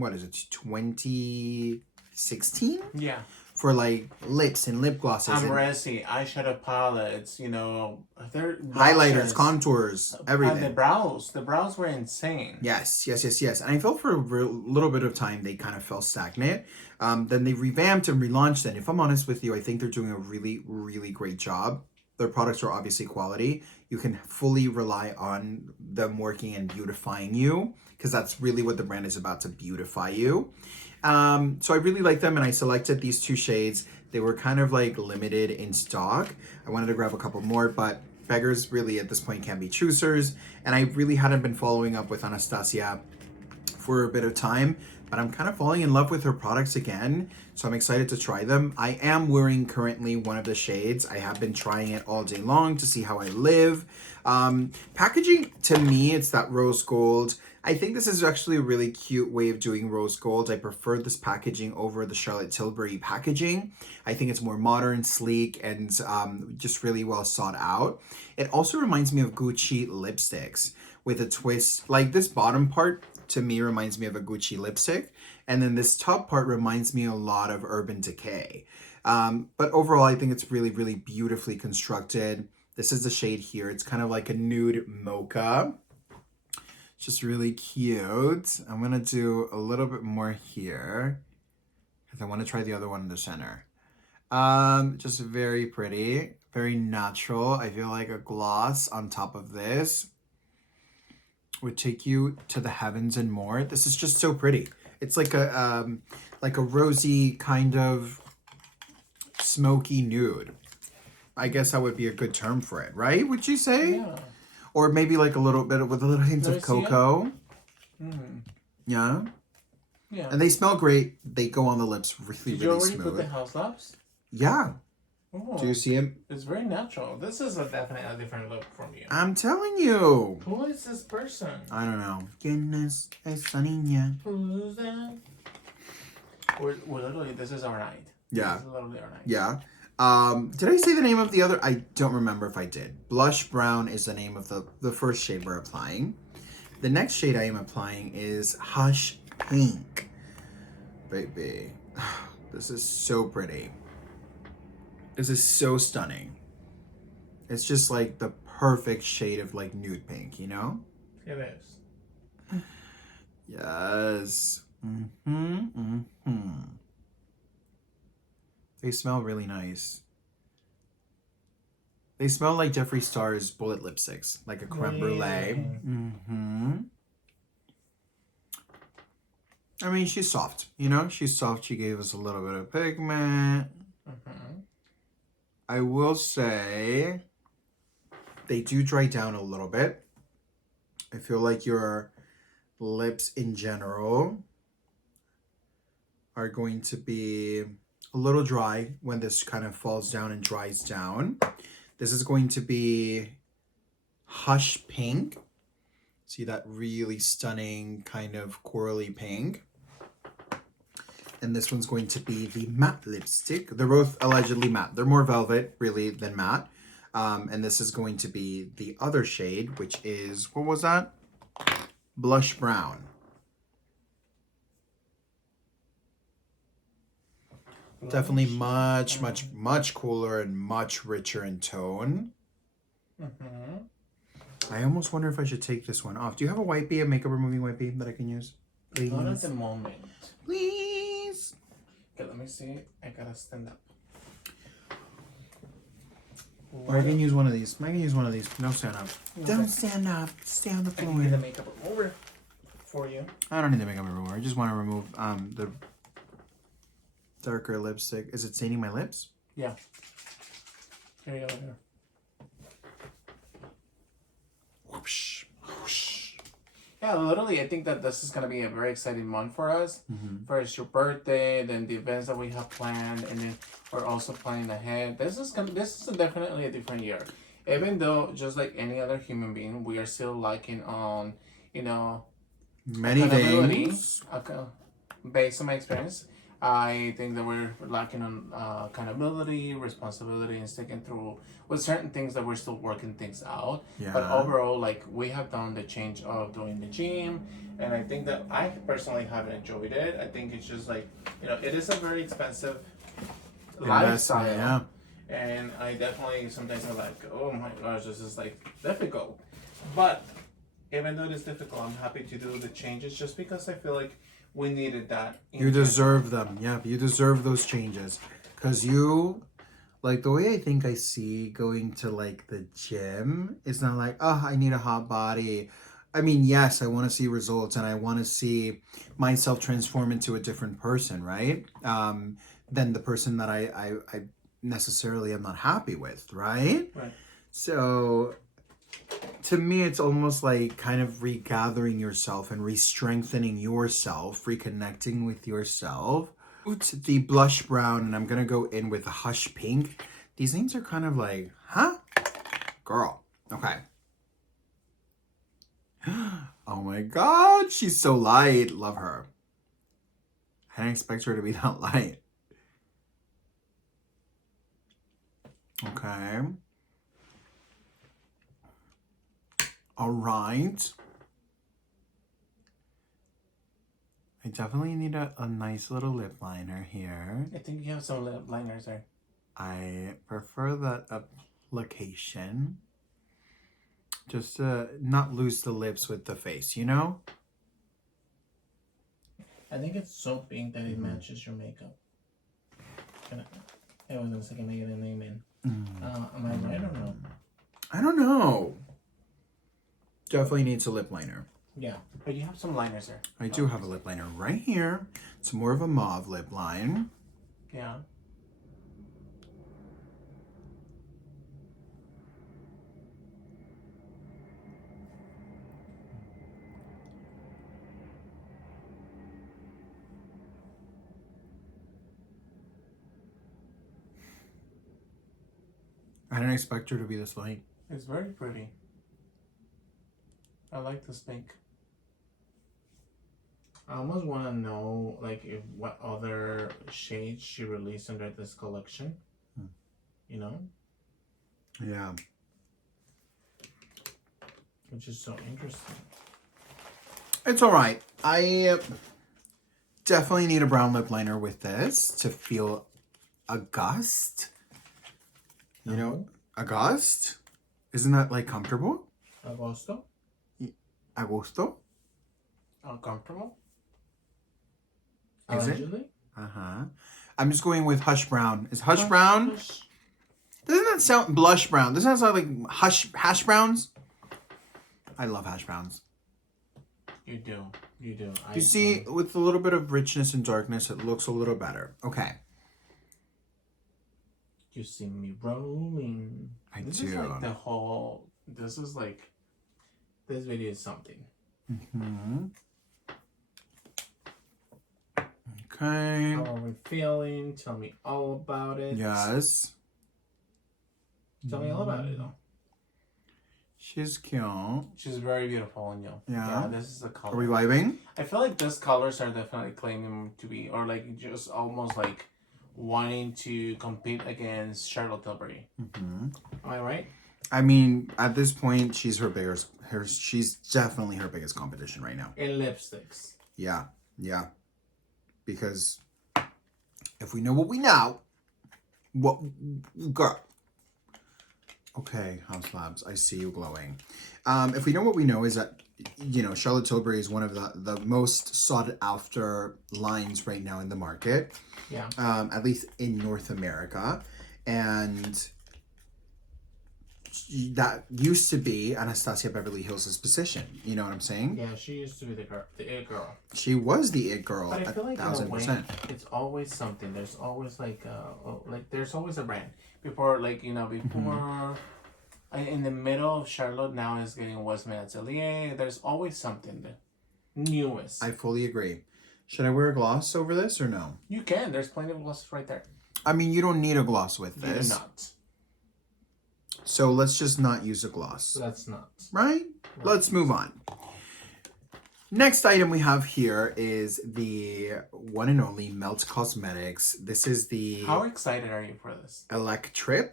What is it? 2016? Yeah. For like lips and lip glosses. Amresi, eyeshadow palettes, they're highlighters, contours, everything. And the brows were insane. Yes. And I felt for a little bit of time they kind of fell stagnant. Then they revamped and relaunched, and if I'm honest with you, I think they're doing a really, really great job. Their products are obviously quality. You can fully rely on them working and beautifying you, because that's really what the brand is about, to beautify you. So I really like them, and I selected these two shades. They were kind of like limited in stock. I wanted to grab a couple more, but beggars really at this point can be choosers. And I really hadn't been following up with Anastasia for a bit of time, but I'm kind of falling in love with her products again. So I'm excited to try them. I am wearing currently one of the shades. I have been trying it all day long to see how I live. Packaging, to me, it's that rose gold. I think this is actually a really cute way of doing rose gold. I prefer this packaging over the Charlotte Tilbury packaging. I think it's more modern, sleek, and just really well sought out. It also reminds me of Gucci lipsticks with a twist. Like this bottom part, to me, reminds me of a Gucci lipstick. And then this top part reminds me a lot of Urban Decay. But overall, I think it's really, really beautifully constructed. This is the shade here. It's kind of like a nude mocha. Just really cute. I'm going to do a little bit more here, because I want to try the other one in the center. Just very pretty, very natural. I feel like a gloss on top of this would take you to the heavens and more. This is just so pretty. It's like a rosy kind of smoky nude. I guess that would be a good term for it, right? Would you say? Yeah. Or maybe like a little bit with a little hint of cocoa. Yeah. Yeah. And they smell great. They go on the lips really, Did really you already smooth. put the house laps? Yeah. Oh, Do you see him? It's very natural. This is definitely a different look from you. I'm telling you. Who is this person? I don't know. ¿Quién es esa niña? Who's that? We're literally, this is our night. Yeah. It's literally nice. Yeah. Did I say the name of the other? I don't remember if I did. Blush Brown is the name of the first shade we're applying. The next shade I am applying is Hush Pink. Baby, this is so pretty. This is so stunning. It's just like the perfect shade of like nude pink, you know? It is. Yes. Mm-hmm. Mm-hmm. They smell really nice. They smell like Jeffree Star's bullet lipsticks, like a creme brulee. Mm-hmm. I mean, she's soft, you know? She's soft. She gave us a little bit of pigment. Mm-hmm. I will say they do dry down a little bit. I feel like your lips in general are going to be a little dry when this kind of falls down and dries down. This is going to be Hush Pink. See that really stunning kind of corally pink. And this one's going to be the matte lipstick. They're both allegedly matte. They're more velvet, really, than matte. And this is going to be the other shade, which is, what was that? Blush Brown. Definitely much, much, much cooler and much richer in tone. Mm-hmm. I almost wonder if I should take this one off. Do you have a wipey, a makeup removing wipey that I can use? Please. Not at the moment. Please. Okay, let me see. I gotta stand up. Or I can use one of these. I can use one of these. No, stand up. Okay. Don't stand up. Stay on the I floor. can get the makeup remover for you. I don't need the makeup remover. I just want to remove the darker lipstick. Is it staining my lips? Yeah. Here you go. Here. Whoosh. Whoosh. Yeah, literally, I think that this is gonna be a very exciting month for us. Mm-hmm. First, your birthday, then the events that we have planned, and then we're also planning ahead. This is definitely a different year. Even though, just like any other human being, we are still lacking on, Many accountability. things. Based on my experience, I think that we're lacking on accountability, responsibility, and sticking through with certain things that we're still working things out. Yeah. But overall, like, we have done the change of doing the gym, and I think that I personally haven't enjoyed it. I think it's just like, it is a very expensive lifestyle. Yeah. And I definitely sometimes am like, oh my gosh, this is like difficult. But even though it is difficult, I'm happy to do the changes just because I feel like we needed that. You deserve them. Yeah, you deserve those changes. Because you, like, the way I think I see going to, like, the gym is not like, oh, I need a hot body. I mean, yes, I want to see results and I want to see myself transform into a different person, right? Than the person that I necessarily am not happy with, right? Right. So to me, it's almost like kind of regathering yourself and re-strengthening yourself, reconnecting with yourself. The blush brown, and I'm gonna go in with the Hush Pink. These names are kind of like, huh? Girl. Okay. Oh my god, she's so light. Love her. I didn't expect her to be that light. Okay. All right. I definitely need a nice little lip liner here. I think you have some lip liners there. I prefer that application. Just to not lose the lips with the face, you know? I think it's so pink that it matches your makeup. I was gonna say, can I get a name in? Am I right or no? I don't know. Definitely needs a lip liner. Yeah, but you have some liners there. I do have a lip liner right here. It's more of a mauve lip line. Yeah. I didn't expect her to be this light. It's very pretty. I like this pink. I almost want to know, like, if what other shades she released under this collection. You know? Yeah. Which is so interesting. It's all right. I definitely need a brown lip liner with this to feel august. You know, august? Isn't that like comfortable? Agosto? Agosto? Uncomfortable? Is it? Allegedly? Uh-huh. I'm just going with Hush Brown. Is Hush Brown? Hush. Doesn't that sound blush brown? Doesn't that sound like hash browns? I love hash browns. You do. You do. You see, with a little bit of richness and darkness, it looks a little better. Okay. You see me rolling. This is like the whole... This is like... This video is something. Mm-hmm. Okay. How are we feeling? Tell me all about it. Yes. Tell me all about it, though. She's cute. She's very beautiful on you. Yeah. Yeah, this is the color. Are we vibing? I feel like these colors are definitely claiming to be, or like just almost like wanting to compete against Charlotte Tilbury. Mm-hmm. Am I right? I mean, at this point, she's she's definitely her biggest competition right now. In lipsticks. Yeah. Yeah. Because if we know what we know, girl. Okay, House Labs, I see you glowing. If we know what we know is that, you know, Charlotte Tilbury is one of the most sought after lines right now in the market. Yeah. At least in North America. And that used to be Anastasia Beverly Hills' position. You know what I'm saying? Yeah, she used to be the it girl. She was the it girl. But I feel like 1,000%. It's always something. There's always like there's always a brand. Before in the middle of Charlotte now is getting Westman Atelier. There's always something there. Newest. I fully agree. Should I wear a gloss over this or no? You can. There's plenty of glosses right there. I mean, you don't need a gloss with You this. do not. So let's just not use a gloss. That's not. Right? Let's move on. Next item we have here is the one and only Melt Cosmetics. This is the... How excited are you for this? Electrip.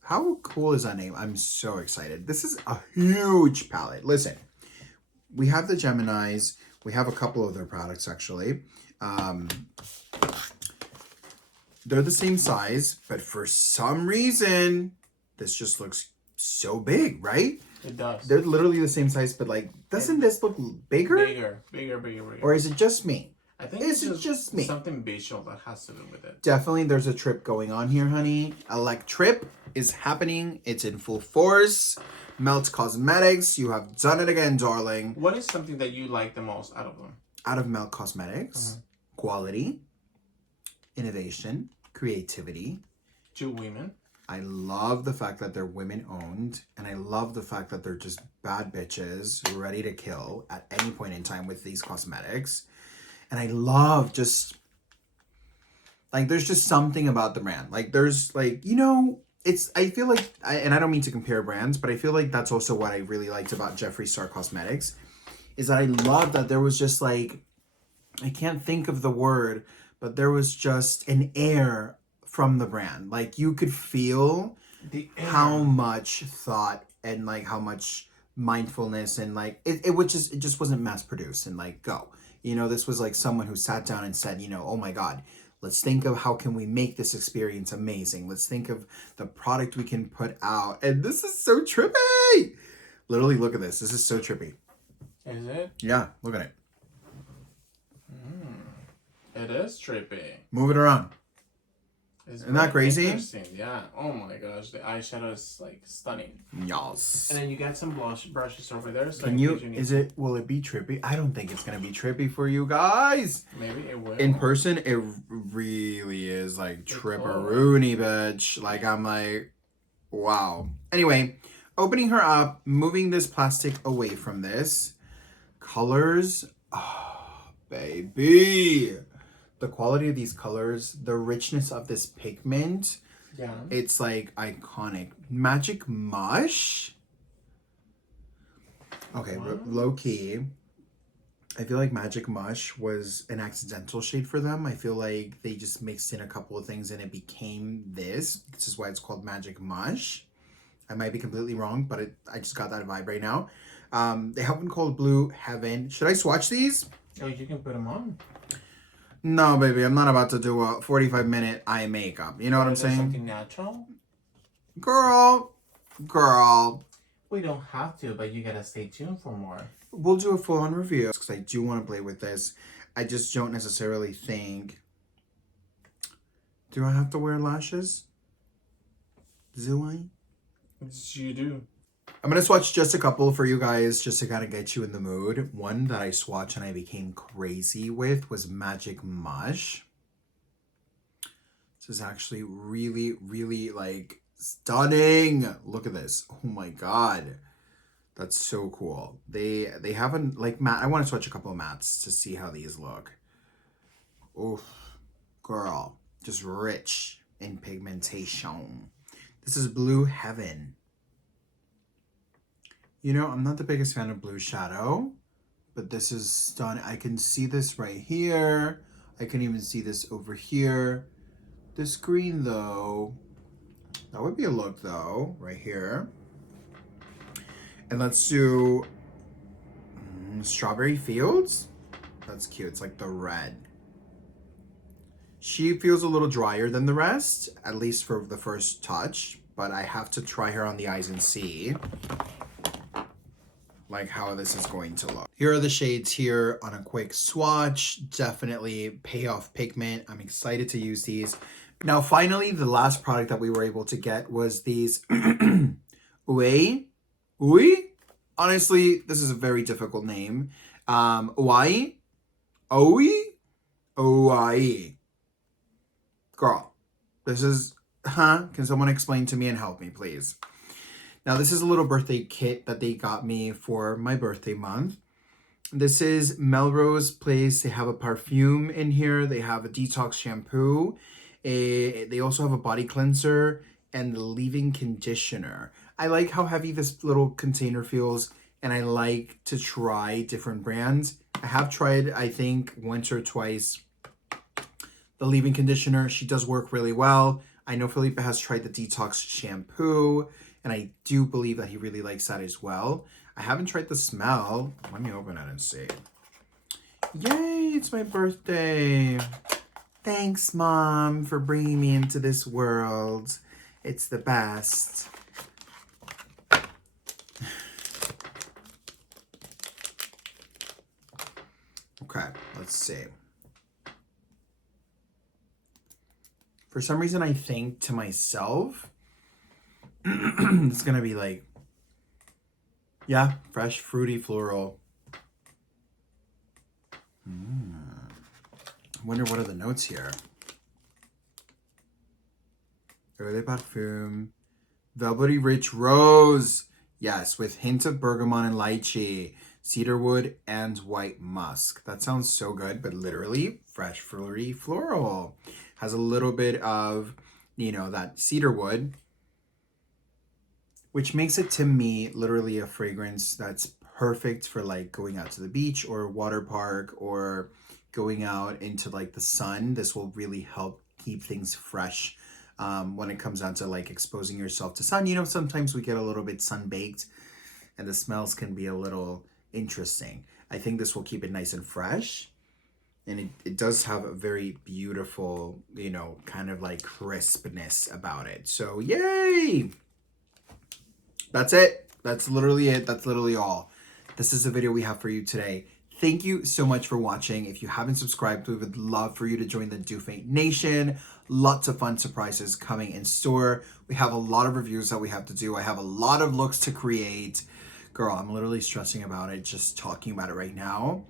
How cool is that name? I'm so excited. This is a huge palette. Listen, we have the Geminis. We have a couple of their products, actually. They're the same size, but for some reason, this just looks so big, right? It does. They're literally the same size, but like, doesn't this look bigger? Bigger. Or is it just me? I think Is it just me? Something visual that has to do with it. Definitely there's a trip going on here, honey. Electrip is happening. It's in full force. Melt Cosmetics, you have done it again, darling. What is something that you like the most out of them? Out of Melt Cosmetics, quality, innovation, creativity. 2 women. I love the fact that they're women owned, and I love the fact that they're just bad bitches ready to kill at any point in time with these cosmetics. And I love just, like, there's just something about the brand. Like, there's, like, you know, I feel like, and I don't mean to compare brands, but I feel like that's also what I really liked about Jeffree Star Cosmetics, is that I love that there was just, like, I can't think of the word, but there was just an air from the brand. Like, you could feel how much thought and, like, how much mindfulness and, like, it just wasn't mass produced and, like, go. You know, this was like someone who sat down and said, you know, oh my God, let's think of how can we make this experience amazing. Let's think of the product we can put out. And this is so trippy. Literally, look at this. This is so trippy. Is it? Yeah, look at it. It is trippy. Move it around. Isn't that crazy? Interesting, yeah. Oh my gosh, the eyeshadow is like stunning. Yes. And then you got some blush brushes over there. So will it be trippy? I don't think it's gonna be trippy for you guys. Maybe it will. In person, it really is like tripperoony, bitch. Like, I'm like, wow. Anyway, opening her up, moving this plastic away from this. Colors, oh, baby. The quality of these colors, the richness of this pigment, yeah, it's like iconic. Magic Mush. Okay, low key. I feel like Magic Mush was an accidental shade for them. I feel like they just mixed in a couple of things and it became this. This is why it's called Magic Mush. I might be completely wrong, but I just got that vibe right now. They have one called Blue Heaven. Should I swatch these? Oh, you can put them on. No, baby, I'm not about to do a 45-minute eye makeup. You know what I'm saying? Something natural? Girl. We don't have to, but you gotta stay tuned for more. We'll do a full-on review because I do want to play with this. I just don't necessarily think... Do I have to wear lashes? Do I? Yes, you do. I'm going to swatch just a couple for you guys just to kind of get you in the mood. One that I swatched and I became crazy with was Magic Mush. This is actually really, really like stunning. Look at this. Oh my God. That's so cool. They haven't like matte. I want to swatch a couple of mattes to see how these look. Oof, girl, just rich in pigmentation. This is Blue Heaven. You know, I'm not the biggest fan of blue shadow, but this is stunning. I can see this right here. I can even see this over here. This green though, that would be a look though, right here. And let's do Strawberry Fields. That's cute. It's like the red. She feels a little drier than the rest, at least for the first touch, but I have to try her on the eyes and see like how this is going to look. Here are the shades here on a quick swatch. Definitely payoff pigment. I'm excited to use these. Now, finally, the last product that we were able to get was these Ui? Honestly, this is a very difficult name. Oi? Oi? Girl, this is, Can someone explain to me and help me, please? Now, this is a little birthday kit that they got me for my birthday month. This is Melrose Place. They have a perfume in here. They have a detox shampoo. They also have a body cleanser and the leave-in conditioner. I like how heavy this little container feels, and I like to try different brands. I have tried, I think, once or twice the leave-in conditioner. She does work really well. I know Felipe has tried the detox shampoo, and I do believe that he really likes that as well. I haven't tried the smell. Let me open it and see. Yay, it's my birthday. Thanks, Mom, for bringing me into this world. It's the best. Okay, let's see. For some reason, I think to myself, it's gonna be like, yeah, fresh, fruity, floral. I wonder what are the notes here. Eau de parfum, velvety rich rose. Yes, with hint of bergamot and lychee, cedarwood, and white musk. That sounds so good, but literally fresh, fruity, floral. Has a little bit of, that cedarwood, which makes it to me literally a fragrance that's perfect for like going out to the beach or a water park or going out into like the sun. This will really help keep things fresh when it comes down to like exposing yourself to sun. Sometimes we get a little bit sun-baked and the smells can be a little interesting. I think this will keep it nice and fresh. And it does have a very beautiful, kind of like crispness about it. So yay! That's it. That's literally it. That's literally all. This is the video we have for you today. Thank you so much for watching. If you haven't subscribed, we would love for you to join the Doofate Nation. Lots of fun surprises coming in store. We have a lot of reviews that we have to do. I have a lot of looks to create. Girl, I'm literally stressing about it, just talking about it right now.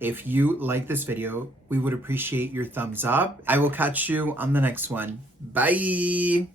If you like this video, we would appreciate your thumbs up. I will catch you on the next one. Bye.